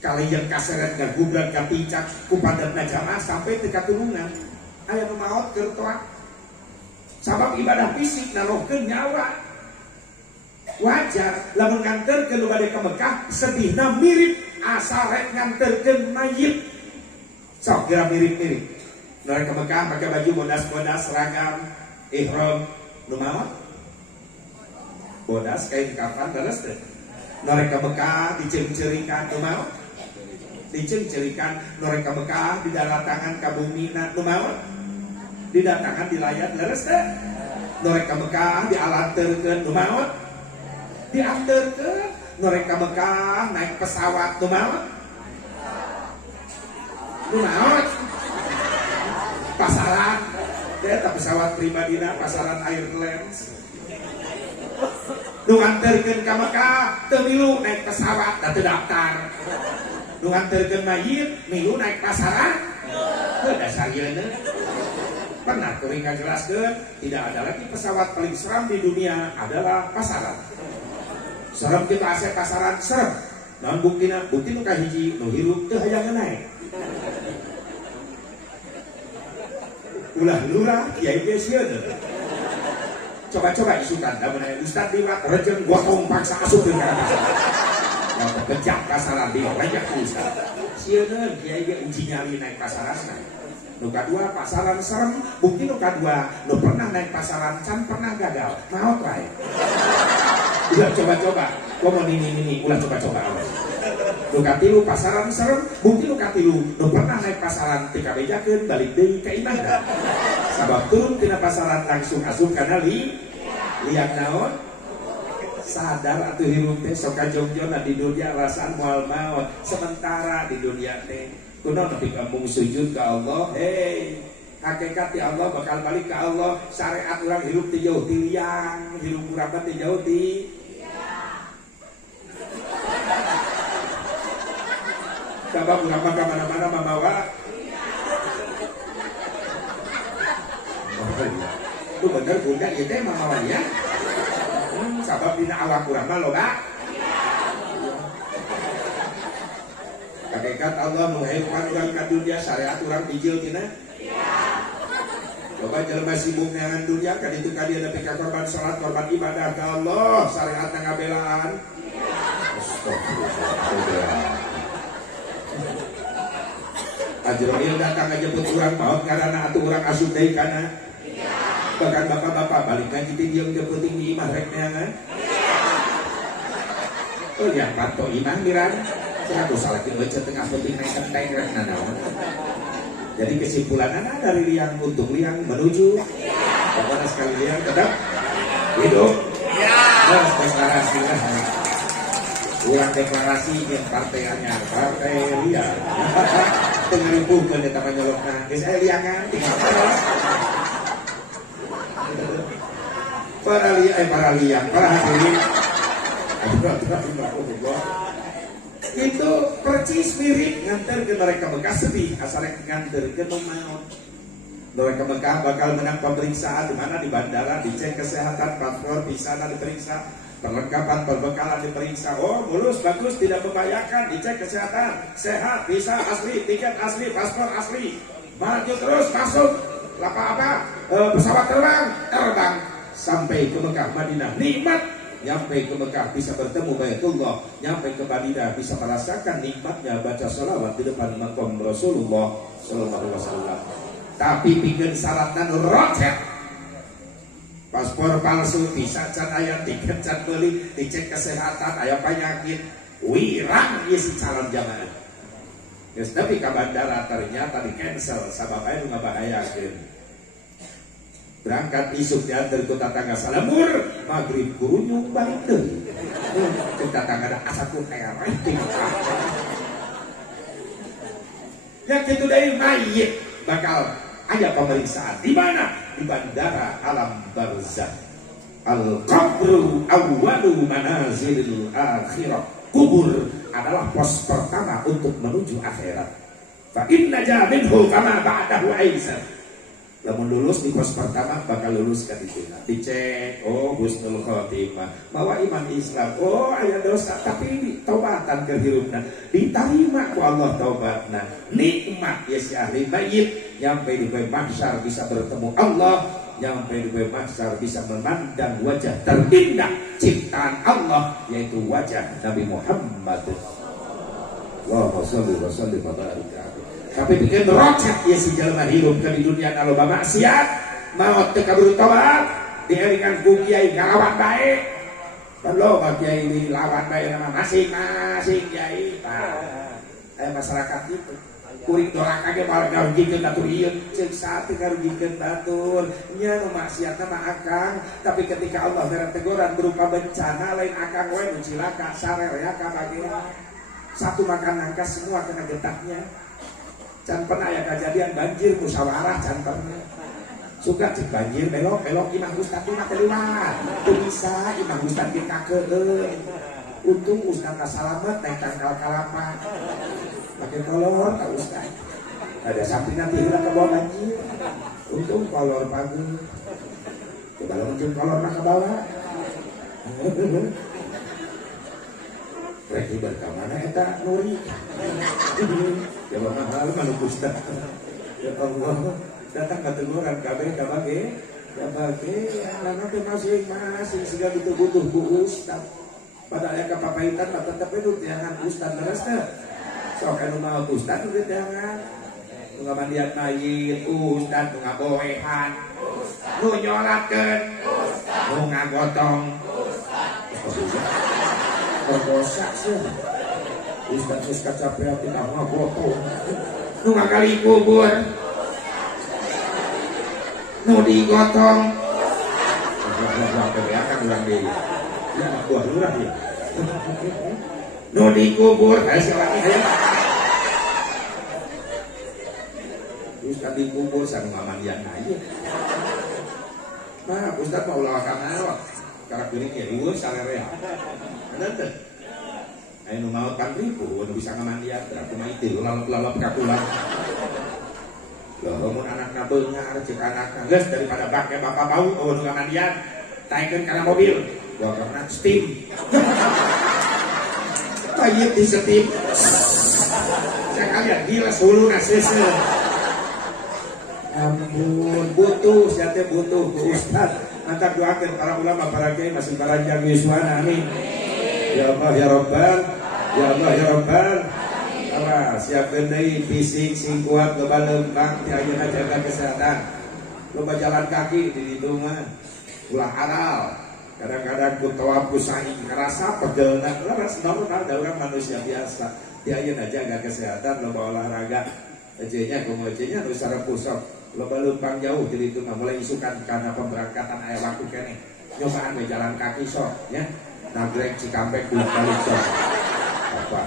Kali yang kaseret gagubran kapicak kupadatna jamaah sampai dekat tulungan aya nu maot keur toat sabab ibadah fisik narohkeun nyawa wajar lamun nganterkeun bade ka Mekah sedihna mirip asa rek nganterkeun mayit sok kira mirip-mirip nore ka Mekah pakai baju bodas-bodas seragam ihram nu maot bodas kain kafan beres teh nore ka Mekah diceng-cerikan nu maot diceng-cerikan norek ka Mekah didatangan ka bumi na numaon didatangan di layar leres teh norek ka Mekah dialanterkeun numaon dianterkeun norek ka Mekah naik pesawat numaon pasaran eta pesawat pribadina pasaran Airlines nu anterkeun ka Mekah teu milu naik pesawat da teu daftar nu nganterkeun mayit milu naik pasaran teu dasar ieu pernah kuring ngajelaskeun tidak ada lagi pesawat paling seram di dunia adalah pasaran serem kita ase pasaran serem naon bukti nu kahiji nu hirup teu hayang naik ulah lurah kiai geus sieun coba isukan da bener ustad liwat rejeng gotong paksa asupkeun ka kejap pasaran di lejak ustad sieun kiai ge uji nyali naik pasaran nu kadua pasaran serem bukti nu kadua nu pernah naik pasaran can pernah gagal maot wae ulah coba komo ini ulah coba nu katilu pasaran serem bukti nu katilu nu pernah naik pasaran teu kabejakeun balik deui ka ibadah sabab turun tina pasaran langsung asup kana liak naon sadar atuh hirup teh sok kajongjona di dunia rasaan moal maot sementara di dunia teh kunaon nepi kampung sujud ka Allah hakikat ti Allah bakal balik ka Allah syariat urang hirup teh jauh ti liang hirup urang teh jauh ti sabab urang mah ka mana-mana mamawa lu bener bunda ieu teh mamawanya sabab dina awak urang mah loba hakikat Allah nu hewan urang ka dunia syariat urang dijil tina loba jelema sibuk ngangan dunia ka ditu ka dieu nepi ka korban salat korban ibadah ka Allah syariat ngabelaan astagfirullah Ajroil datang ngajemput urang maot karana atuh urang asup deui kana bahkan bapak-bapak balik ngaji ti dieu teu penting di imah rek neangan oh yang panto imah miran Saya tuh salah baca tengah penting naik nana. Jadi kesimpulannya dari liang untuk liang menuju pokoknya sekali liang tetap hidup. Nah, deklarasi lah. Ulang deklarasi yang partainya partai liang. Tengah ribukan ya tamanya lokna. Saya liangan tinggal para liang, para hadirin. Itu percis mirip nganter ke mereka Mekah sedih asal nganter ke maut. Mereka Mekah bakal menang pemeriksaan di mana di bandara, dicek kesehatan, paspor, visa diperiksa, perlengkapan perbekalan diperiksa. Oh mulus bagus tidak membahayakan, dicek kesehatan, sehat, visa asli, tiket asli, paspor asli, maju terus masuk pesawat terbang sampai ke Mekah Madinah nikmat. Nyampe ke Mekah bisa bertemu Baitullah, nyampe ke Madinah bisa merasakan nikmatnya baca salawat di depan makam Rasulullah sallallahu alaihi wasallam. Tapi bikin syarat dan roket, paspor palsu, bisa can aya, tiket can beli, dicek kesehatan, aya penyakit, wirang isi calon jamaah. Yes, tapi ke bandara ternyata di cancel, sababnya nggak bahayakin. Berangkat isuk diantar ke tetangga Salamur, maghrib guru nyumbang deh. Ke tetangga ada asaku kayak rating. Ya gitu dari mayit bakal ada pemeriksaan di mana? Di bandara alam barzakh. Al-qabru awwalu manazilil akhirah. Kubur adalah pos pertama untuk menuju akhirat. Fa inna minhu kama ba'dahu aisar. Lamun lulus di pos pertama bakal lulus ke ditina. Dicek, oh husnul khotimah, mawa iman Islam, oh aya dosa tapi taubatan ke hirupna, diterima ku Allah taubatna. Nikmat ya si ahli mayit, nyampe di mahsyar bisa bertemu Allah, nyampe di mahsyar bisa memandang wajah terindah ciptaan Allah, yaitu wajah Nabi Muhammad. Allahumma shalli wa sallim wa barik. Tapi bikin roket ya si jelema hirup ke di dunia kalau maksiat maut teu kaburu tobat dielingan ku kiai ngalawan bae. Kan lo kiai lawan bae nama masing-masing kiai. Masyarakat itu kuring doraka ge bae ngarugikeun batur ieu ceuk sate ngarugikeun batur nya nu maksiat mah akang, tapi ketika Allah beri teguran berupa bencana lain akang we nu cilaka sarerea kabagean satu makan nangka semua kena getahnya. Can pernah ya kejadian banjir musyawarah can pernah suka cek banjir belok imam ustad itu mati liwat itu bisa imam ustad kita kakeueun untung ustad selamat naik tangkal kalapa pakai kolor tak ustad ada samping nanti udah ke bawah banjir untung kolor pagi coba mungkin kolor nak ke bawah rek ibar ka mana eta nuri ya mahal manu ustad ya Allah datang ke teguran kabeh ya bage lana teh masing-masing siga butuh ku ustad padahal ya kapapaitan mah tetep itu jangan ustad terus teh sok anu mau ustad udah jangan nu ngamandian mayit ustad nu ngaboehan nu nyolatkeun nu ngagotong dosa sih ustad geus kacapean tina ngagotong nu ngakali kubur nu digotong akan ulang deui ya buah lurah ya nu dikubur hasilnya ustad dikubur sang ngamandian aja mah ustad mau ulah kana karena kuring ya ieu salerea ada teh anu maot kan ribu anu bisa ngamandian berarti mah itu lalap kapulang loh mun anakna beungar cek anakna geus daripada bake bapak bau anu ngamandian taikeun kana mobil gua karena steam mayit di steam sekalian gila suluna seuseul ampun butuh sia teh butuh ku ustad antar doakeun para ulama para kiai masih baranjang yuswana amin ya Allah ya Rabbal ya Allah ya Rabbal Allah siapkeun deui fisik sing kuat loba leumpang ti ayeuna jaga kesehatan loba jalan kaki di ditu mah ulah halal kadang-kadang ku tawaf ku saing ngerasa pegel leres normal ada orang manusia biasa dia aja jaga kesehatan loba olahraga ejenya kumujenya nu sare pusat loba leumpang jauh jadi itu mulai isukan karena pemberangkatan aya waktu keneh nyobaan we jalan kaki sok nya nagrek Cikampek 2 kali sok apa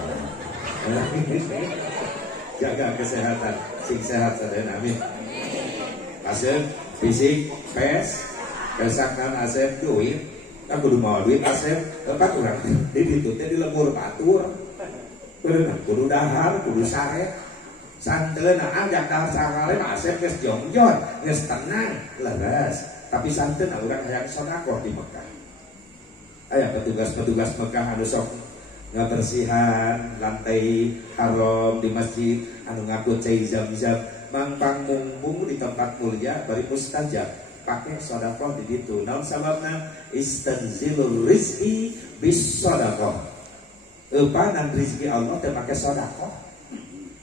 jaga kesehatan sing sehat sadayana amin asep fisik pes kesakan asep duit kan kudu mau duit asep tempat urang di ditu teh di lembur batur berenang kudu dahar kudu saret santeun ajak dahar sangare asep geus jongjon geus tenang leres tapi santeun urang hayang sedekah di Mekah aya petugas-petugas Mekah anu sok ngabersihan lantai haram di masjid anu ngakut cai zam-zam mangpang mumpung di tempat mulia bari mustajab pakai sedekah di ditu naon sababna istanzilul rizqi bis sedekah eupanan rezeki Allah teh make sedekah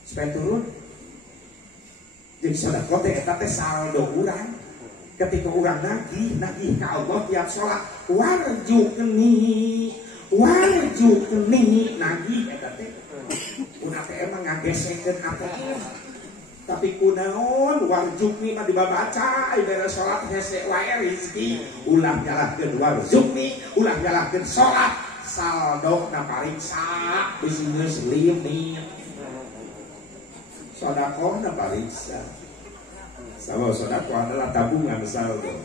supaya turun jeung sedekah teh eta teh saldo urang ketika urang nagih ka Allah tiap salat warjukni nagih eta teh urang teh emang ngagesekeun ATM tapi kunaon warjukni mah dibaca ibarat salat hese wae rezeki ulah nyalahkeun warjukni ulah nyalahkeun salat saldo na pariksa bisi geus limit sedekah na pariksa sama sedekah adalah tabungan saldo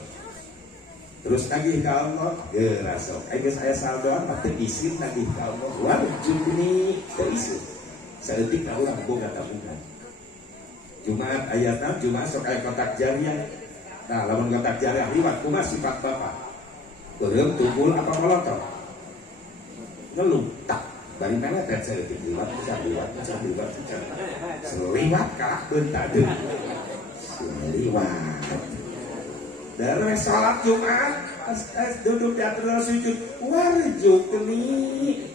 terus nagih ka Allah geus sok aya geus aya saldoan mah teu isin nagih ka Allah warjukni teu isin saeutik ka urang boga tabungan Jumat ayat 6 Jumat sok aya kotak jariah nah lamun kotak jariah liwat kumaha sifat bapak beureum tunggul apa molotov ngeluntak bari kana teh saeutik liwat liwat seliwat kalah beuntadeun liwat dari salat Jumat duduk di atas sujud warjukni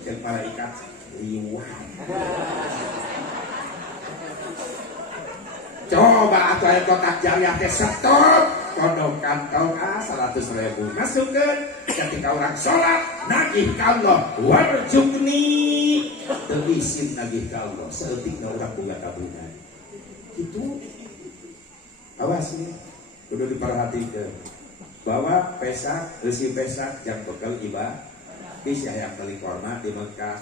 jeung malaikat liwat coba atuh aya kotak jariah teh stop kodok kantong 100.000 masukkeun ketika orang salat nagih ka Allah warjukni teu isin nagih ka Allah saeutikna urang boga tabungan kitu awas nih kudu diperhatikeun bahwa pesak resi pesak jang bekal ibadah bisa yang beli korma di Mekah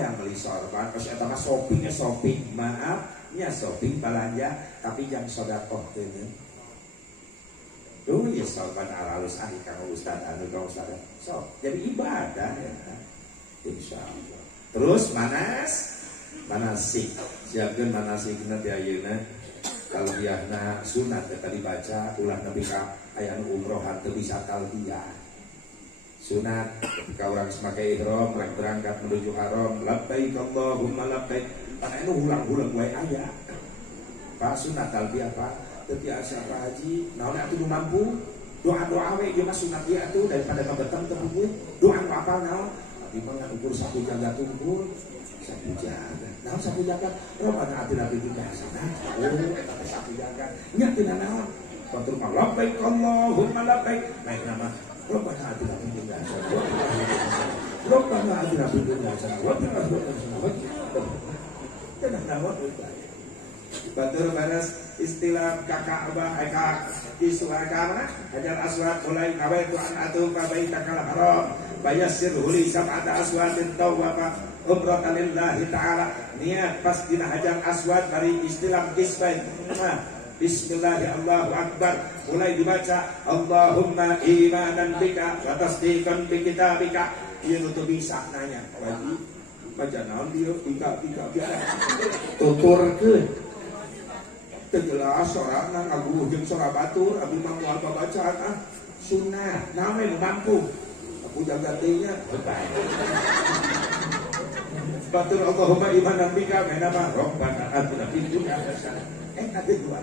yang beli sorban pas eta mah shopping maaf nya shopping belanja tapi jang sedekah teh tuh ya sorban alus kang ustad anu kang ustad so jadi ibadah ya insyaallah terus manasik siapkeun manasikna teh ayeuna talbiyahna sunat eta dibaca ulah nepi ka aya anu umroh teu bisa talbiyah sunat ketika orang semakai ihram rek berangkat menuju haram labbaik Allahumma labbaik karena itu ulang-ulang wae aya Pak sunat talbiyah Pak teu tiasa Pak Haji naon atuh nu mampu doa-doa we ieu mah sunat ieu atuh daripada ngabeteng teu puguh doa nu apal naon tapi mah ukur sapu jaga tunggul sapu jaga naon sapu jaga Rabbana atina fid dunya hasanah eta teh sapu jaga nya teu naon batur mah labbaik Allahumma labbaik naik nama Rabbana atina fid dunya hasanah Rabbana atina fid dunya hasanah wa qina adzabannar batur baras istilah kakak abah eka istilah mana hajar aswad mulai kawai tu an atu babai takal haram bayasir huli sab'ata aswadin tawwafa umratan lillahi ta'ala niat pas dina hajar aswad dari istilah kisbain bismillahirrahmanirrahim Allahu akbar mulai dibaca Allahumma imanan bika wa tasdiqan bi kitabika ieu nu teu bisa nanya wajib baca naon dieu bika biar tuturkeun teu jelas soranna ngaguh jeung sora batur abdi mah moal babacaan sunnah naon we nu mampu aku jaga teh nya batur Allahumma imanan bika mena mah Rabbana atina fid dunya hasanah kade dua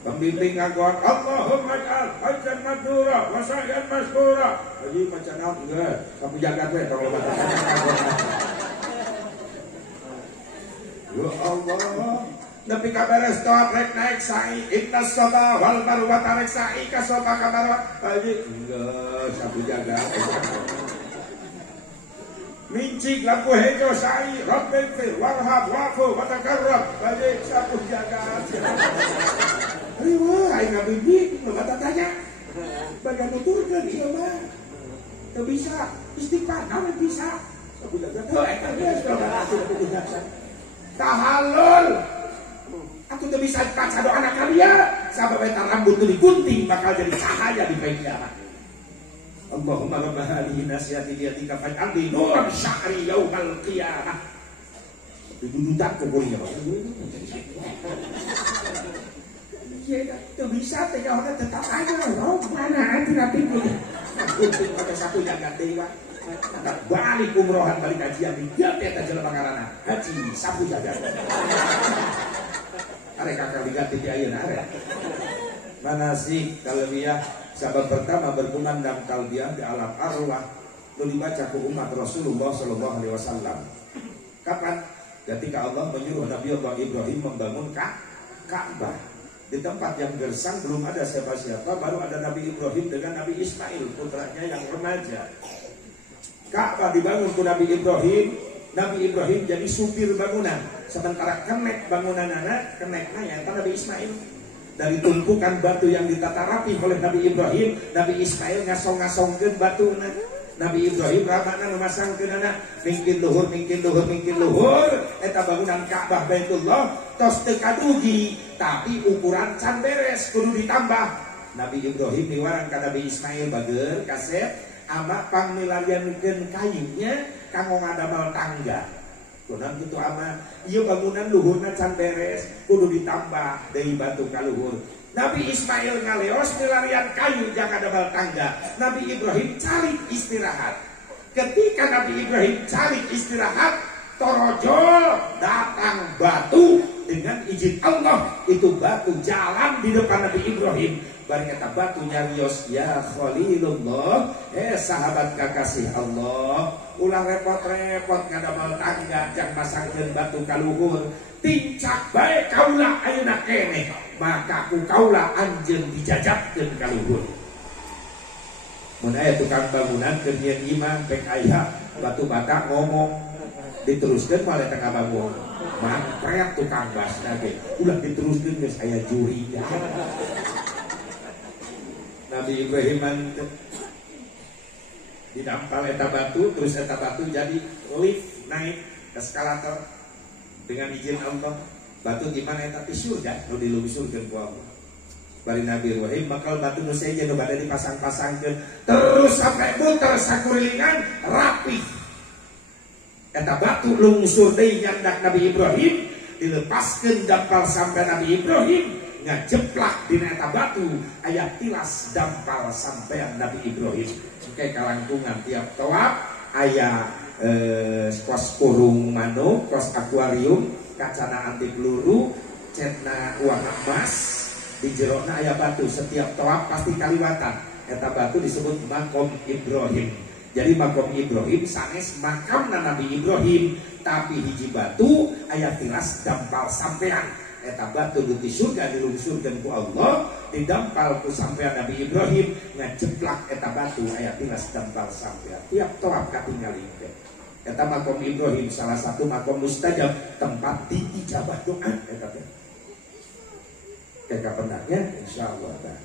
pembimbing ngagoan Allahumma ja'al hajjan mabrura wa sa'yan masykura jadi macam naon geus kamu jaga we tong loba ya Allah nepi ka beres toab rek naik sa'i innas safa wal marwa rek sa'i ka safa ka marwa aja enggak sapu jaga mincik lampu hijau sa'i rabbil fir warhab wafu wa takarrab aja sapu jaga ayo aing ngabibik nu mata tanya bagian nuturkeun ieu mah teu bisa istighfar naon bisa sapu jaga teu eta geus tahalul aku tuh bisa kaca doa anak kalian sabab eta rambut tuh digunting bakal jadi cahaya di baik kiamat. Allahumma rabb hadhihi nasihati biyatika faj'al li nuran sya'ri yaumal qiyamah. Didudukan ke kuliah Pak. Iya, tuh bisa teh orang tetap aja loh mana terapi gitu. Gunting pakai satu jaga dewa. Balik umrohan balik kajian di dia eta jelema ngaranna haji sapu jaga. Are kakak diganti di ayeuna are. Manasik talbiyah sabab pertama berkumandang talbiyah di alam arwah nu dibaca ku umat Rasulullah sallallahu alaihi wasallam. Kapan? Ketika Allah menyuruh Nabi Allah Ibrahim membangun Ka'bah. Di tempat yang gersang belum ada siapa-siapa, baru ada Nabi Ibrahim dengan Nabi Ismail putranya yang remaja. Ka'bah dibangun ku Nabi Ibrahim jadi supir bangunan. Sementara kenek bangunan anak, keneknya yang Nabi Ismail. Dari tumpukan batu yang ditata rapi oleh Nabi Ibrahim, Nabi Ismail ngasong-ngasongkeun batu. Nabi Ibrahim ramana memasangkeun anak mingkin luhur. Eta bangunan Ka'bah Baitullah tos teu kadugi, tapi ukuran can beres kudu ditambah. Nabi Ibrahim niwarang ka Nabi Ismail bageun kaset ama pangmilariankeun kayunya kanggo ngadamel tangga. Kunaon kitu ama ieu bangunan luhurna can beres kudu ditambah deui batu ka luhur. Nabi Ismail ngaleos milarian kayu jang ngadamel tangga. Nabi Ibrahim cari istirahat. Ketika Nabi Ibrahim cari istirahat, torojol datang batu dengan izin Allah. Itu batu jalan di depan Nabi Ibrahim. Bari eta batu nyarios ya Khalilullah, sahabat kekasih Allah, ulah repot-repot ngadamel tangga jang masangkeun batu ka luhur. Tincak bae kaula ayeuna keneh, maka ku kaula anjeun dijajabkeun ka luhur. Mun aya tukang bangunan keur nyieun imah pek aya batu bata ngomong diteruskeun malah tengah bangun. Mangpret tukang basna ge, ulah diteruskeun geus aya juri. Nabi Ibrahim didampal eta batu, terus eta batu jadi lift naik eskalator dengan izin Allah. Batu gimana eta ti surga nu dilungsurkeun ku Allah. Bari Nabi Ibrahim bakal batu nu seje nu bade dipasang-pasangkeun terus sampai muter sakurilingan rapi. Eta batu lungsur deui nyandak Nabi Ibrahim, dilepaskeun dampal sampai Nabi Ibrahim ngajeplak dina eta batu aya tilas dampal sampean Nabi Ibrahim. Oke kalangkungan tiap tawaf aya kos kurung manuk, kos akuarium, kacana anti peluru, cetna warna emas, di jerona aya batu. Setiap tawaf pasti kaliwatan. Eta batu disebut makom Ibrahim. Jadi makom Ibrahim sanes makamna Nabi Ibrahim, tapi hiji batu aya tilas dampal sampean. Eta batu di surga dilungsurkeun ku Allah, didampal ku sampean Nabi Ibrahim, ngajeplak eta batu aya tilas dampal sampean. Tiap tawaf katingali teh. Eta makom Ibrahim salah satu makom mustajab, tempat diijabah doa eta teh. Kapannya insyaallah tah.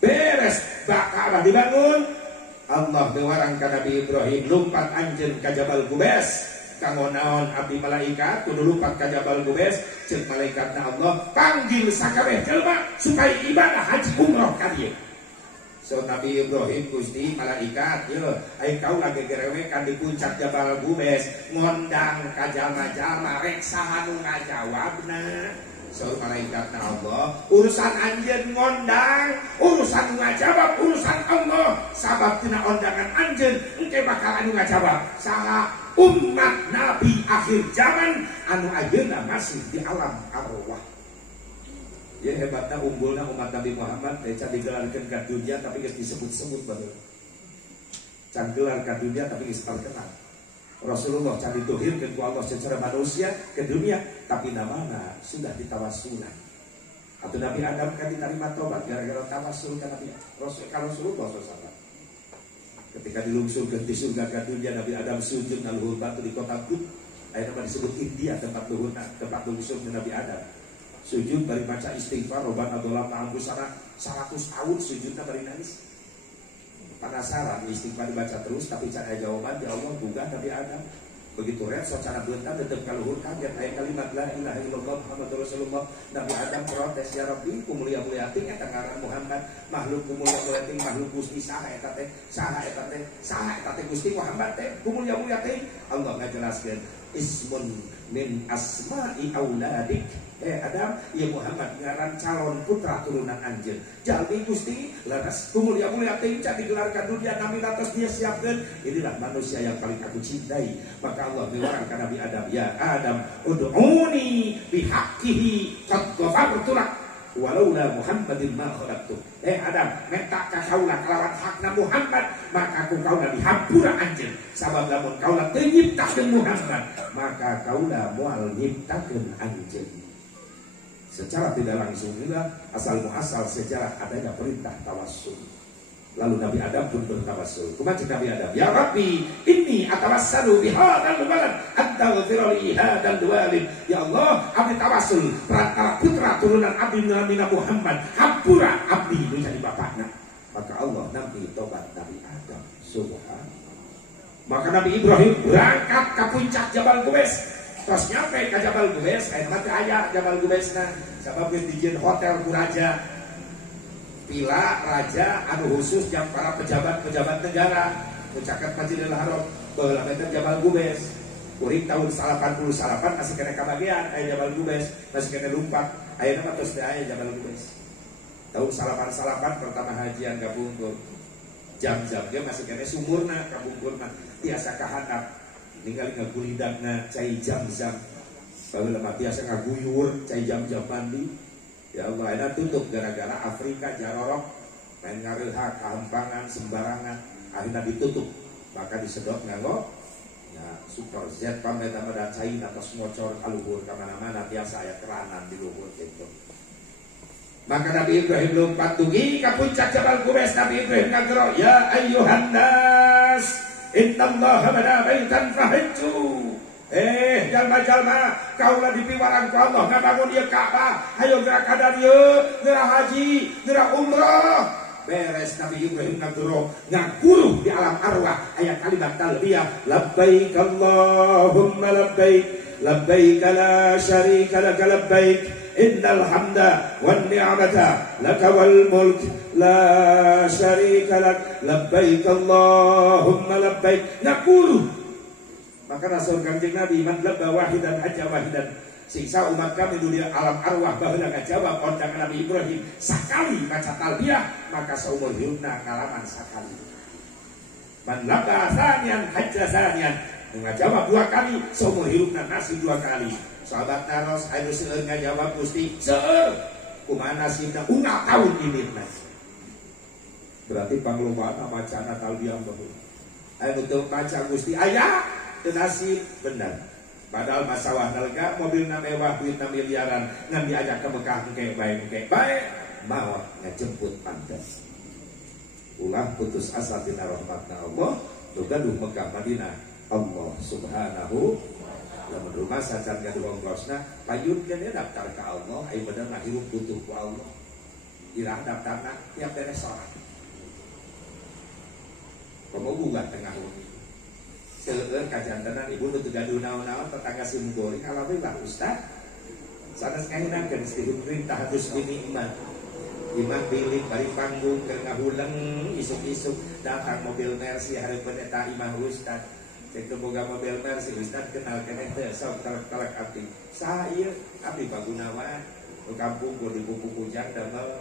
Beres Ka'bah dibangun, Allah dewarang ka Nabi Ibrahim lumpat anjeun ka Jabal Gubes. Kanggo naon abdi malaikat kudu lumpat ka Jabal Gubes, ceuk malaikatna Allah panggil sakabeh jelema supaya ibadah haji umroh ka dieu. So Nabi Ibrahim Gusti malaikat ye ai kau lagi gerewekan di puncak Jabal Gubes ngondang ka jalma-jalma rek saha nu ngajawabna. So malaikatna Allah urusan anjeun ngondang, urusan ngajawab urusan Allah. Sabab tina ondangan anjeun engke bakal anu ngajawab saha umat Nabi akhir zaman anu ayeuna masih di alam arwah. Ya hebatna unggulna umat Nabi Muhammad teh can digelarkeun ka dunya tapi geus disebut-sebut bae. Can gelar ka dunya tapi geus terkenal. Rasulullah cari dohirkan ku Allah secara manusia ke dunia, tapi namanya sudah ditawasulan. Atau Nabi Adam kan diterima tobat gara-gara tawasul kan Nabi Rasulullah SAW. Ketika dilungsurkan di surga ke dunia, Nabi Adam sujud naluhur batu di kota Bud. Akhirnya disebut India tempat lungsurnya Nabi Adam. Sujud bari baca istighfar, Rabbana dzalamna anfusana 100 tahun sujudnya bari nangis. Penasaran istighfar dibaca terus, tapi cara jawaban di Allah juga Nabi Adam. Begitu red secara bentar tetap kaluhur kaget ayat kalimat la ilaha illallah Muhammadur Rasulullah. Nabi Adam protes, ya Rabbi kumulia muliating eta ngaran Muhammad, makhluk kumulia muliating makhluk Gusti saha eta teh Gusti Muhammad teh kumulia muliating. Allah ngajelaskeun ismun min asma'i auladik. Adam, ya Muhammad ngaran calon putra turunan anjeun. Jalmi Gusti laras kumulia muliating cak digelarkan dunia nami atas dia siapkeun. Inilah manusia yang paling aku cintai. Maka Allah mewarangkan Nabi Adam, ya Adam ud'uni bihaqqihi qad ghafartu lak walaula Muhammadin ma khalaqtu. Adam, minta ka kaula kalawan hakna Muhammad, maka ku kaula dihampura anjeun. Sabab lamun kaula teu nyiptakeun Muhammad, maka kaula moal nyiptakeun anjeun. Secara tidak langsung juga asal muasal sejarah adanya perintah tawassul. Lalu Nabi Adam pun bertawassul. Kumaha Nabi Adam, ya Rabbi inni atawassalu bihadzal walad antaghfir li hadzal walid. Ya Allah, abdi tawassul perantara putra turunan abdi Nabi Muhammad, hampura abdi nu jadi bapakna. Maka Allah nabi tobat Nabi Adam. Subhanallah. Maka Nabi Ibrahim berangkat ke puncak Jabal Gubes. Terus nyampe ke Jabal Gubes, mati ayah Jabal Gubesna, sebab dijin hotel ku raja, pila raja anu khusus yang para pejabat negara, mencatat Masjidil Haram, baheula meter Jabal Gubes. Kuring tahun 88 masih kena kebagian aya Jabal Gubes, masih kena lumpat, ayeuna mah tos teu aya Jabal Gubes. Tahun 88 pertama hajian kabungkur. Jam-jam dia masih kena sumurna kabungkurna, tiasa kahandap. Tinggal ngagulidakna cai jam-jam, baheula mah biasa ngaguyur cai jam-jam mandi. Ya Allah, enak tutup gara-gara Afrika jarorok main ngareha kahampangan sembarangan, akhirnya ditutup. Maka disedot nganggo ya super Z pameta pada cai atas ngocor kaluhur kemana-mana, biasa aya keranan di luhur gitu. Maka Nabi Ibrahim lompat dugi ka puncak Jabal Gubes. Nabi Ibrahim ngagero, ya ayyuhan nas innallaha bana baitan fahajju. Jalma-jalma kaulah dipiwaran ku Allah ngabangun ieu Ka'bah. Hayo gerak ka dieu, gerak haji, gerak umrah. Beres Nabi Ibrahim ngaguru di alam arwah aya kalimat talbiyah, labbaik Allahumma labbaik, labbaik la syarika lak labbaik, innal hamda wan ni'mata laka wal mulk la syarika lak, labbaik Allahumma labbaik. Ngaguru. Maka Rasul Kanjeng Nabi man labba wahidan haja wahidan. Siksa umat kami dunia alam arwah baheula ngajawab kondangan Nabi Ibrahim sakali maca talbiyah, maka seumur hidupna ngalaman sakali. Man labba sanian haja sanian, ngajawab 2 kali seumur hidupna nasi 2 kali. Sahabat naros anu seueur ngajawab Gusti seueur kumaha nasibna unggal tahun imitna. Berarti panglombana macana talbiyah baheula. Anu teu maca Gusti aya teu nasib bener. Padahal masalah dalga mobilna mewah, duitna miliaran, ngan diajak ke Mekah engke bae mau ngajemput pantes. Ulah putus asa tina rahmatna Allah, nu gaduh Mekah Madinah. Allah Subhanahu lamun rumah sacan gaduh ongkosna, payunkeun daftar ka Allah, ai bener mah hirup butuh ku Allah. Irah daftarna tiap beres salat. Komo gugah tengah wengi. Seueur kajantenan ibu nu teu gaduh naon-naon tetangga simboring alhamdulillah Ustaz. Sanes ngahinakeun istihun perintah hadus binikmat. Imah bilik bari panggung keur ngahuleng isuk-isuk datang mobil Mercy hareupeun eta imah Ustaz. Cek teu boga mobil Mercy Ustaz kenal keneh teu sok telek-telek abdi. Saha ieu? Abdi Pak Gunawan. Nu kampung ku di Pupu Kujang damel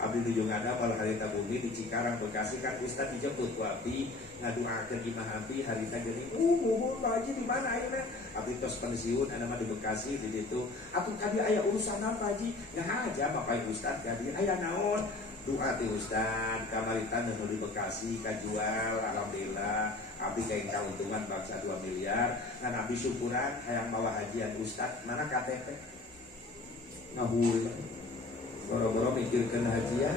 abdi di Jongada malah harita bumi di Cikarang Bekasi kan Ustaz dijemput ku abdi ngaduakeun imah abdi harita geuning muhun Pak Haji di mana ayeuna abdi tos pensiun anu mah di Bekasi di ditu atuh kadi aya urusan apa Haji ngaha aja Bapak Ustaz kadi aya naon 2 doa ti Ustad kamaritan yang di Bekasi kajual alhamdulillah abdi kain keuntungan bangsa 2 miliar kan abdi syukuran hayang bawa hajian Ustad mana KTP ngahul boro-boro mikirkeun hajian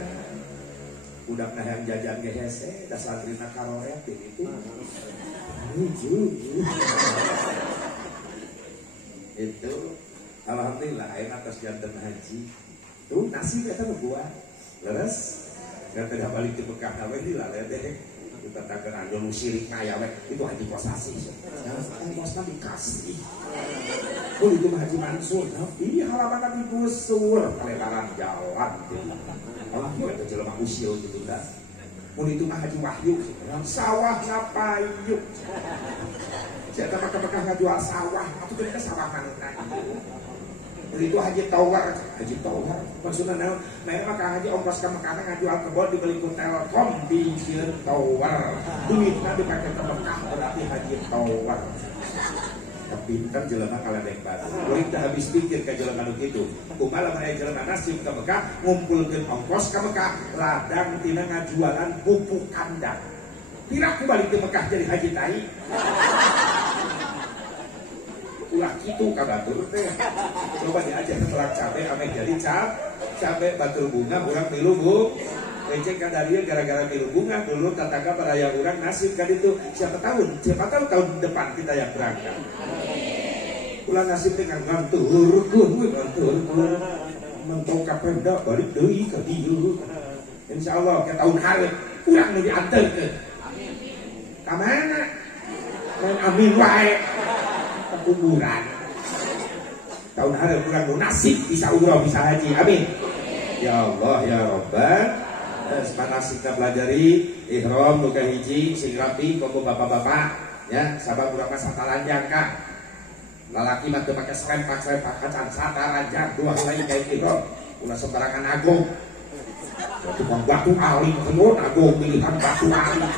budak nah yang jajan ge hese da santrina karoret itu itu alhamdulillah ayeuna atas janten haji tuh nasi eta gua leres ngan teh balik ke Mekah we di lalede kita takeun anu sirik kaya we itu haji posasi bosna dikasih itu mah Haji Mansur ini halaman digusur kalebaran jalan Allah itu jelema usil gitu dah mun itu mah Haji Wahyu sawah ngapayuk siapa Mekah ngajual sawah atuh kita sawah kana itu Haji Tawar maksudnya naon mereka mah Haji ongkos ka Mekah ngajual kebon dibeli ku Telkom bikin Tawar duitna dipake ke Mekah berarti Haji Tawar pintar jelema kaledek batu urang teh habis pikir ka jelema nu kitu kumaha lamun aya jelema nasib ka Mekah ngumpulkeun ongkos ka Mekah ladang tina ngajualan pupuk kandang piraku balik ke Mekah jadi haji tai ulah kitu ka batur teh coba diajar keterak cabe ame jadi cabe batur bunga urang milu bu ecek ka darieu gara-gara milu bunga dulu tatangga baraya urang nasib ka ditu siapa tahu tahun depan kita yang berangkat ulah nasib teh nganturkeun we nganturkeun mentok ka Pemda balik deui ka dieu insyaallah ke tahun hareup urang nu dianterkeun amin ka mana main amin wae ke kuburan tahun hareup urang nu nasib bisa umroh bisa haji amin ya Allah ya Rabbal sepanasika pelajari ihram nu kahiji sing rapi kanggo bapak-bapak ya sabab urang mah satalanjang ka lalaki mah teu make serempak kacan satalanjang dua lain kayak ihram ulah sembarangan agung tukang batu aling kemun agung pilihan batu aling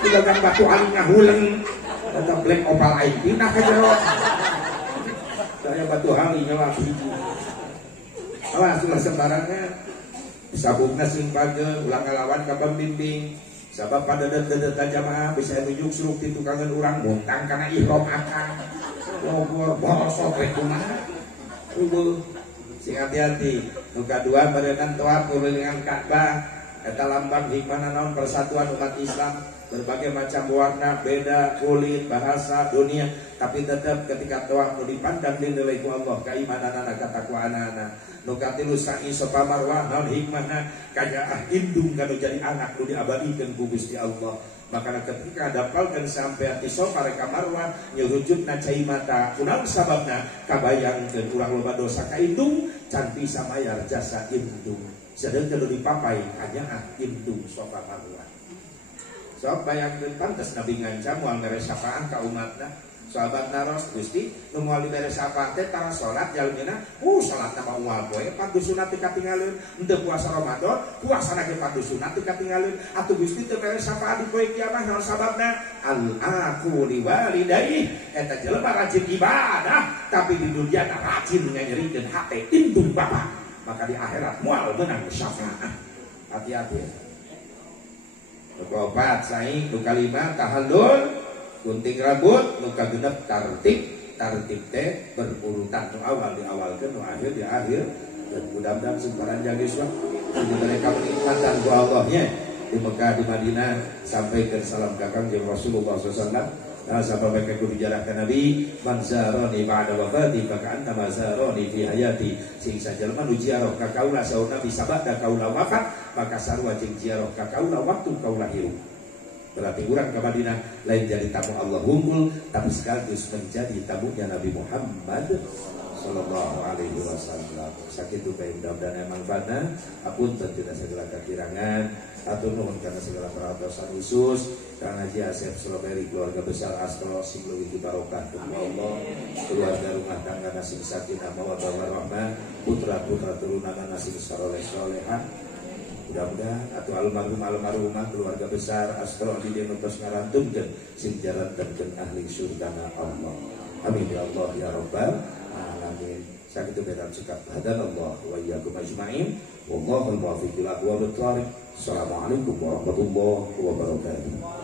pilihan batu aling ngahuleng datang black opal aing pindah ka jero saya batu aling nyawa hiji awas ulah sembarangan sabukna sing pageuh ulang ngalawan ka pembimbing sabab pada dedet jamaah bisa nunjuk suluk ti tukangan urang muntang kana ihram akang logor bosok we kumaha sing hati-hati nu kadua barengan tawaf keliling Ka'bah eta lambang hikmahna naon persatuan umat Islam berbagai macam warna beda kulit bahasa dunia tapi tetap ketika tawaf nu dipandang dinilai ku Allah keimananana katakwaanana nu katilu sa'i safa marwah naon hikmahna kaya indung kanu jadi anak nu diabadikeun ku Gusti Allah maka ketika dapalkeun sampai ati safa reka marwah nyurujutna cai mata kunaon sababna kabayangkeun urang loba dosa ka indung can bisa mayar jasa indung sedeng kudu dipapai hanya indung safa marwah sok bayangkeun pantes Nabi ngancam moal mere sapaan ka umatna sahabat naros Gusti nu moal dibere sapaan teh tara salat jalmina salatna mah moal poe padu sunat teh katinggalieun henteu puasa Ramadan puasana ge padu sunat teh katinggalieun atuh Gusti teu bere sapaan di poe kiamat naon sababna al-aqu li walidayhi eta jelema rajin ibadah tapi di dunia rajin nyanyerikeun hate indung bapa maka di akhirat moal menang syafaat hati-hati keopat saing nu kalima tahallul gunting rambut nu kagenep tartib teh berurutan nu awal diawalkeun nu akhir di akhir dan mudah-mudahan semparan geus wa mereka menikmatan ku Allahnya di Mekah di Madinah sampaikan salam kakang jeung Rasulullah sallallahu alaihi wasallam sampai mereka kudu dijarahkan Nabi man zarani ba'da wafati maka anta mazarani fi hayati sing sajalma nu ziarah ka kaula sauna bisa ba'da kaula wafat maka sarua jeung ziarah ka kaula waktu kaula hirup berarti urang ke Madinah lain jadi tamu Allah unggul tapi sekaligus menjadi tamunya Nabi Muhammad sallallahu alaihi wasallam sakitu bae mudah-mudahan manfaatna apunten tina segala kakirangan atur nuhun kana segala peratosan khusus Kang Haji Asep Strawberry keluarga besar Astro sing leuwih barokah ku Allah keluarga rumah tangga nasib sakinah mawaddah warahmah putra-putra turunana nasib saleh-salehan mudah-mudahan atau almarhumah keluarga besar Astro di Denokos ngarantumkeun sing jalankeun ahli surga Allah Amin ya Allah ya Rabbal alamin. Sakit bedan sikap hadanallah wa iyyakum ajmain. Wallahul muwaffiq ila aqwamit thoriq. Assalamualaikum warahmatullahi wabarakatuh.